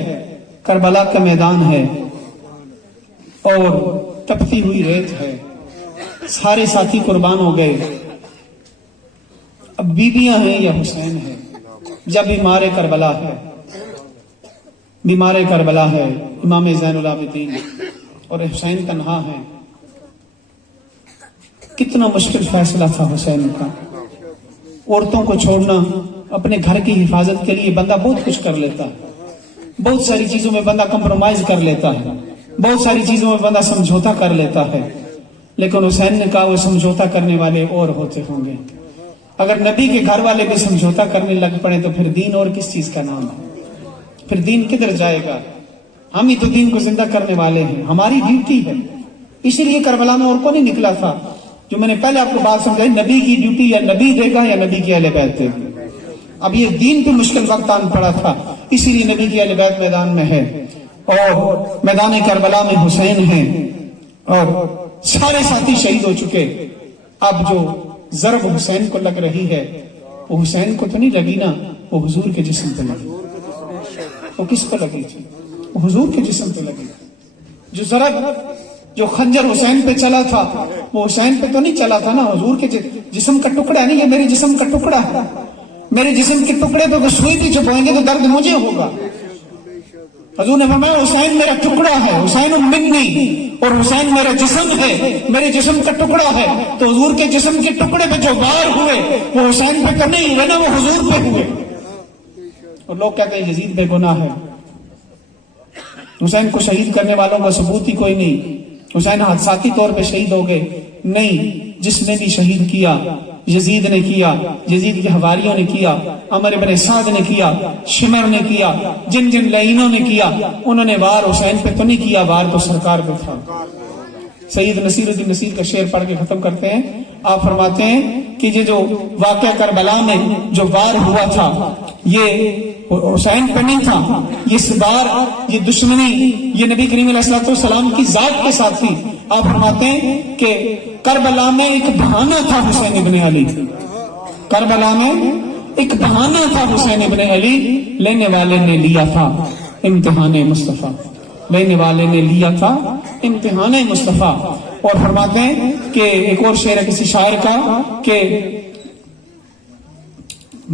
کربلا کا میدان ہے اور تپتی ہوئی ریت ہے، سارے ساتھی قربان ہو گئے. اب بیویاں ہیں یا حسین ہے. جب بیمار کربلا ہے، بیمار کربلا ہے، امام زین العابدین اور حسین تنہا ہے. کتنا مشکل فیصلہ تھا حسین کا. عورتوں کو چھوڑنا، اپنے گھر کی حفاظت کے لیے بندہ بہت کچھ کر لیتا ہے، بہت ساری چیزوں میں بندہ کمپرومائز کر لیتا ہے، بہت ساری چیزوں میں بندہ سمجھوتا کر لیتا ہے. لیکن حسین نے کہا وہ سمجھوتا کرنے والے اور ہوتے ہوں گے. اگر نبی کے گھر والے بھی سمجھوتا کرنے لگ پڑے تو پھر دین اور کس چیز کا نام ہے؟ پھر دین کدھر جائے گا؟ ہم ہی تو دین کو زندہ کرنے والے ہیں، ہماری ڈیوٹی ہے. اسی لیے کربلا میں اور کو نہیں نکلا تھا. جو میں نے پہلے آپ کو بات سمجھائی، نبی کی ڈیوٹی یا نبی دے گا یا نبی کی اہل بیت دے گا. اب یہ دین پہ مشکل وقت آن پڑا تھا، اسی لیے نبی کی اہل بیت میدان میں ہے اور میدان کربلا میں حسین ہیں اور سارے ساتھی شہید ہو چکے. اب جو ضرب حسین کو لگ رہی ہے وہ حسین کو تو نہیں لگی نا، وہ حضور کے جسم پہ لگی. وہ کس پہ لگی تھی؟ وہ حضور کے جسم پہ لگی. جو ضرب، جو خنجر حسین پہ چلا تھا وہ حسین پہ تو نہیں چلا تھا نا، حضور کے جسم کا ٹکڑا نہیں. یہ میرے جسم کا ٹکڑا ہے، میرے جسم کے ٹکڑے پہ سوئی بھی چپائیں گے تو درد مجھے ہوگا. حضور نے فرمایا حسین میرا ٹکڑا ہے، حسین منی، اور حسین میرا جسم ہے، میرے جسم کا ٹکڑا ہے. تو حضور کے جسم کے ٹکڑے پہ جو وار ہوئے وہ حسین پہ تو نہیں ہوئے نا، وہ حضور پہ ہوئے. اور لوگ کہتے ہیں یزید بے گناہ ہے. حسین کو شہید کرنے والوں کا ثبوت ہی کوئی نہیں. حسین حادثاتی طور پہ شہید ہو گئے نہیں، جس نے بھی شہید کیا یزید نے کیا، یزید کے حواریوں نے کیا، عمر بن سعد نے کیا، شمر نے کیا، جن جن لعینوں نے کیا، انہوں نے وار حسین پہ تو نہیں کیا، وار تو سرکار پہ تھا. سید نصیر الدین نصیر کا شعر پڑھ کے ختم کرتے ہیں. آپ فرماتے ہیں کہ یہ جو واقعہ کربلا میں جو وار ہوا تھا یہ حسین پہ نہیں تھا، یہ صدار، یہ دشمنی یہ نبی کریم علیہ السلام کی ذات کے ساتھ تھی. آپ فرماتے ہیں کہ کربلا میں ایک بہانہ تھا حسین ابن علی، کربلا میں ایک بہانہ تھا حسین ابن علی، لینے والے نے لیا تھا امتحان مصطفیٰ، لینے والے نے لیا تھا امتحان مصطفیٰ. اور فرماتے ہیں کہ ایک اور شعر ہے کسی شاعر کا کہ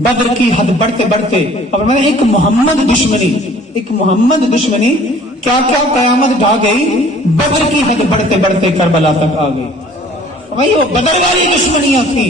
بدر کی حد بڑھتے بڑھتے اب میں ایک محمد دشمنی، ایک محمد دشمنی کیا کیا قیامت ڈھا گئی، بدر کی حد بڑھتے بڑھتے کربلا تک آ گئی. بھائی وہ بدر والی دشمنیاں تھی،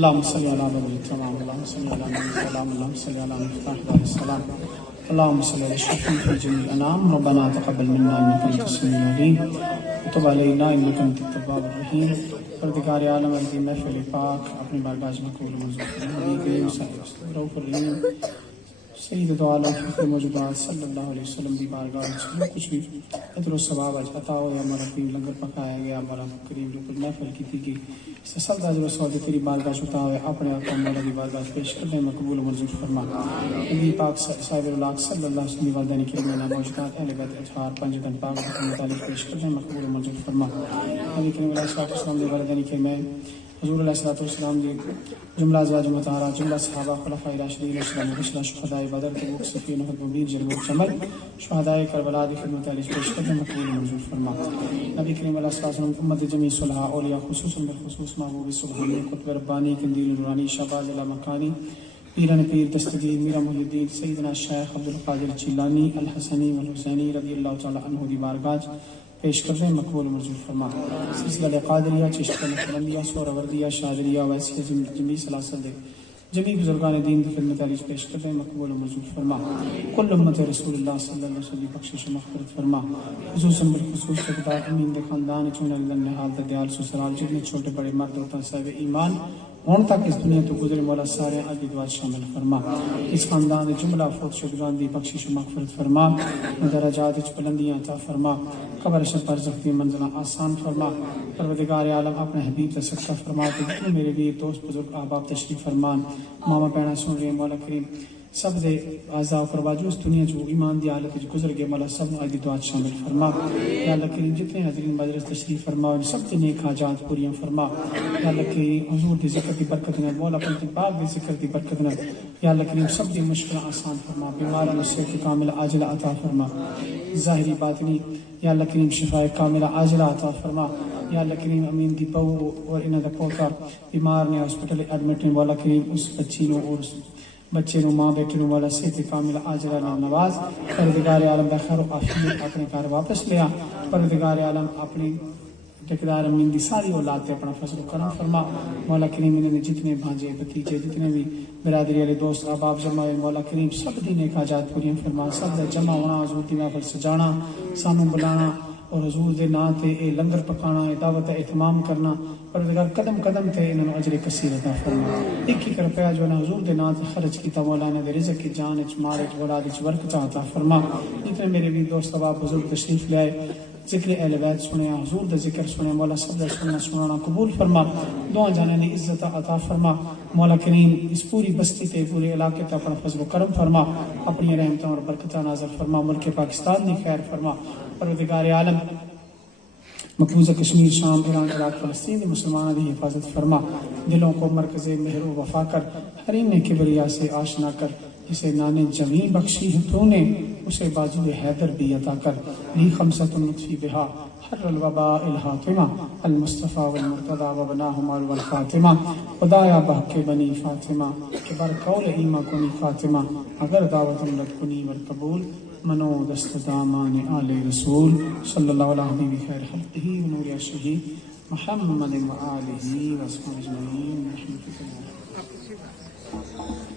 اللهم صل على بدر التمام اللهم صل على نبي السلام اللهم صل على مفتاح دار السلام اللهم صل على الشفيع في جميع الانام ربنا تقبل منا انك انت السميع العليم وتب علينا انك انت التواب الرحيم پروردگار عالم کی محفل پاک اپنی بارگاہ میں قبول منظور فرما رؤوف الرحیم سید دو عالم فخر موجودات صلی اللہ علیہ وسلم دی بارگاہ میں کچھ بھی اجر و ثواب عطا ہو یا ہمارا دین لنگر پکایا گیا ہمارا کریم جو کچھ محفل کی تھی سب اجر و ثواب تیری بارگاہ عطا ہو اپنے آقا مولا دی بارگاہ پیش کرنے میں قبول منظور فرما نبی پاک صاحب اللہ صلی اللہ علیہ وسلم والدین کریم نے موجودات اہل بیت اطہار پنج دن پاک کے متعلق پیش کرنے میں قبول منظور فرما نبی کریم علیہ السلام نے والدین کریم حضور علیہ السلام دی جملہ ازواج مطہرات جملہ صحابہ خلفاء راشدین اسلام رسول شہداء بدر تبوک صفین احد مبین جرموک جمل شہداء کربلا دی خدمت علی پیش کرنے مقبول منظور فرما نبی کریم علیہ السلام امت جمیع صلحاء اولیاء خصوصا بالخصوص محبوب سبحانی قطب ربانی قندیل نورانی شہباز اللہ مکانی پیران پیر دستگیر میرا محی الدین سیدنا شیخ عبدالقادر چیلانی الحسنی والحسینی رضی اللہ تعالی عنہ دی بارگاہ پیش کرنے مقبول منظور فرما سلسلہ قادریہ چشتہ قلندیہ سہروردیہ شاذلیہ ویسیہ جمی سلاسل دے جمی بزرگان دین کی خدمت علیہ پیش کرنے مقبول منظور فرما کل امت رسول اللہ صلی اللہ علیہ وسلم بخشش و مغفرت فرما خصوصاً بالخصوص ٹھیکیدار امین دے خاندان چون اللہ نحال دیال سسرال جتنے چھوٹے بڑے مرد ہوتا صاحب ایمان ہون تک اس دنیا تو گزرے مولا سارے آگے دعا شامل فرما اس خاندان دے جملہ فوت شدگان دی بخشش و مغفرت فرما درجات اچ بلندیاں عطا فرما قبر شب برزخ دی منزلہ آسان فرما پروردگار عالم اپنے حبیب کا صدقہ فرما کہ جتنے میرے ویر دوست بزرگ احباب تشریف فرمان ماما پینا سن رہے مولا کریم سب دے اعضاء و کرواجو اس دنیا جو ایمان دی حالت جو گزر گئے مولا سب آگے دعا شامل فرما یا اللہ کریم جتنے حضرین مجلس تشریف فرما ان سب دے نیک حاجات پوریاں فرما یا اللہ کریم حضور دی ذکر دی برکت نہ مولا اپنے پاک دی ذکر دی برکت نہ یا اللہ کریم سب دی مشکل آسان فرما بیماران صحت کامل عاجلہ عطا فرما ظاہری باطنی یا اللہ کریم شفا کاملہ عاجلہ عطا فرما یا اللہ کریم امین دی بہو اور انہاں دا پوتا بیمار نے ہاسپٹل ایڈمٹ نے مولا کریم اس بچی نو اور بچے نو ماں بیٹے نو مولا صحت کاملہ عاجلہ نواز پروردگار عالم بخیر و عافیت اپنے گھر واپس لیا پروردگار عالم اپنی ٹھیکیدار امین دی ساری اولاد تے اپنا فضل و کرم فرما مولا کریم انہوں نے جتنے بھانجے بتیجے جتنے بھی برادری والے دوست احباب جمع ہوئے مولا کریم سب دی نیک حاجات پوریاں فرما سب دا جمع ہونا حضور دی محفل سجانا سانو بلانا اور حضور دے نام تے اے لنگر پکانا اے دعوت اہتمام کرنا پروردگار قدم قدم تے انہوں نے اجر کثیر عطا فرما ایک ایک روپیہ جو ہے حضور دے نام تے خرچ کیتا مولا انہوں دے رزق کی جان اچ مال اچ اولاد اچ برکت عطا فرما جتنے میرے بھی دوست احباب بزرگ تشریف لے آئے ذکر اہل بیت سنے حضور دا ذکر سنے مولا سب دا سننا قبول فرما دعا جانے نے عزت عطا فرما مولا کریم اس پوری بستی تے پورے علاقے تے اپنا فضل و کرم فرما اپنی رحمتوں اور برکتاں نازل فرما ملک پاکستان دی خیر فرما پروردگار عالم مقبوضہ کشمیر شام ایران عراق فلسطین دی مسلمانوں دی حفاظت فرما دلوں کو مرکز مہر و وفا کر حریم کبریا سے آشنا کر جسے نانے جمی بخشی ہے تو نے اسے بازو حیدر بھی عطا کر لی خمسۃ نطفی بہا حر الوباء الحاتمہ المصطفیٰ والمرتضیٰ وبناہما والفاطمہ خدایا بحق بنی فاطمہ کہ بر قول ایمہ کنی فاطمہ اگر دعوت امرت کنی والقبول منو دست دامان آل رسول صلی اللہ علیہ حبیب خیر خلقہ ونور عرشہ محمد و آلہ و اصحابہ اجمعین رحمتک اللہ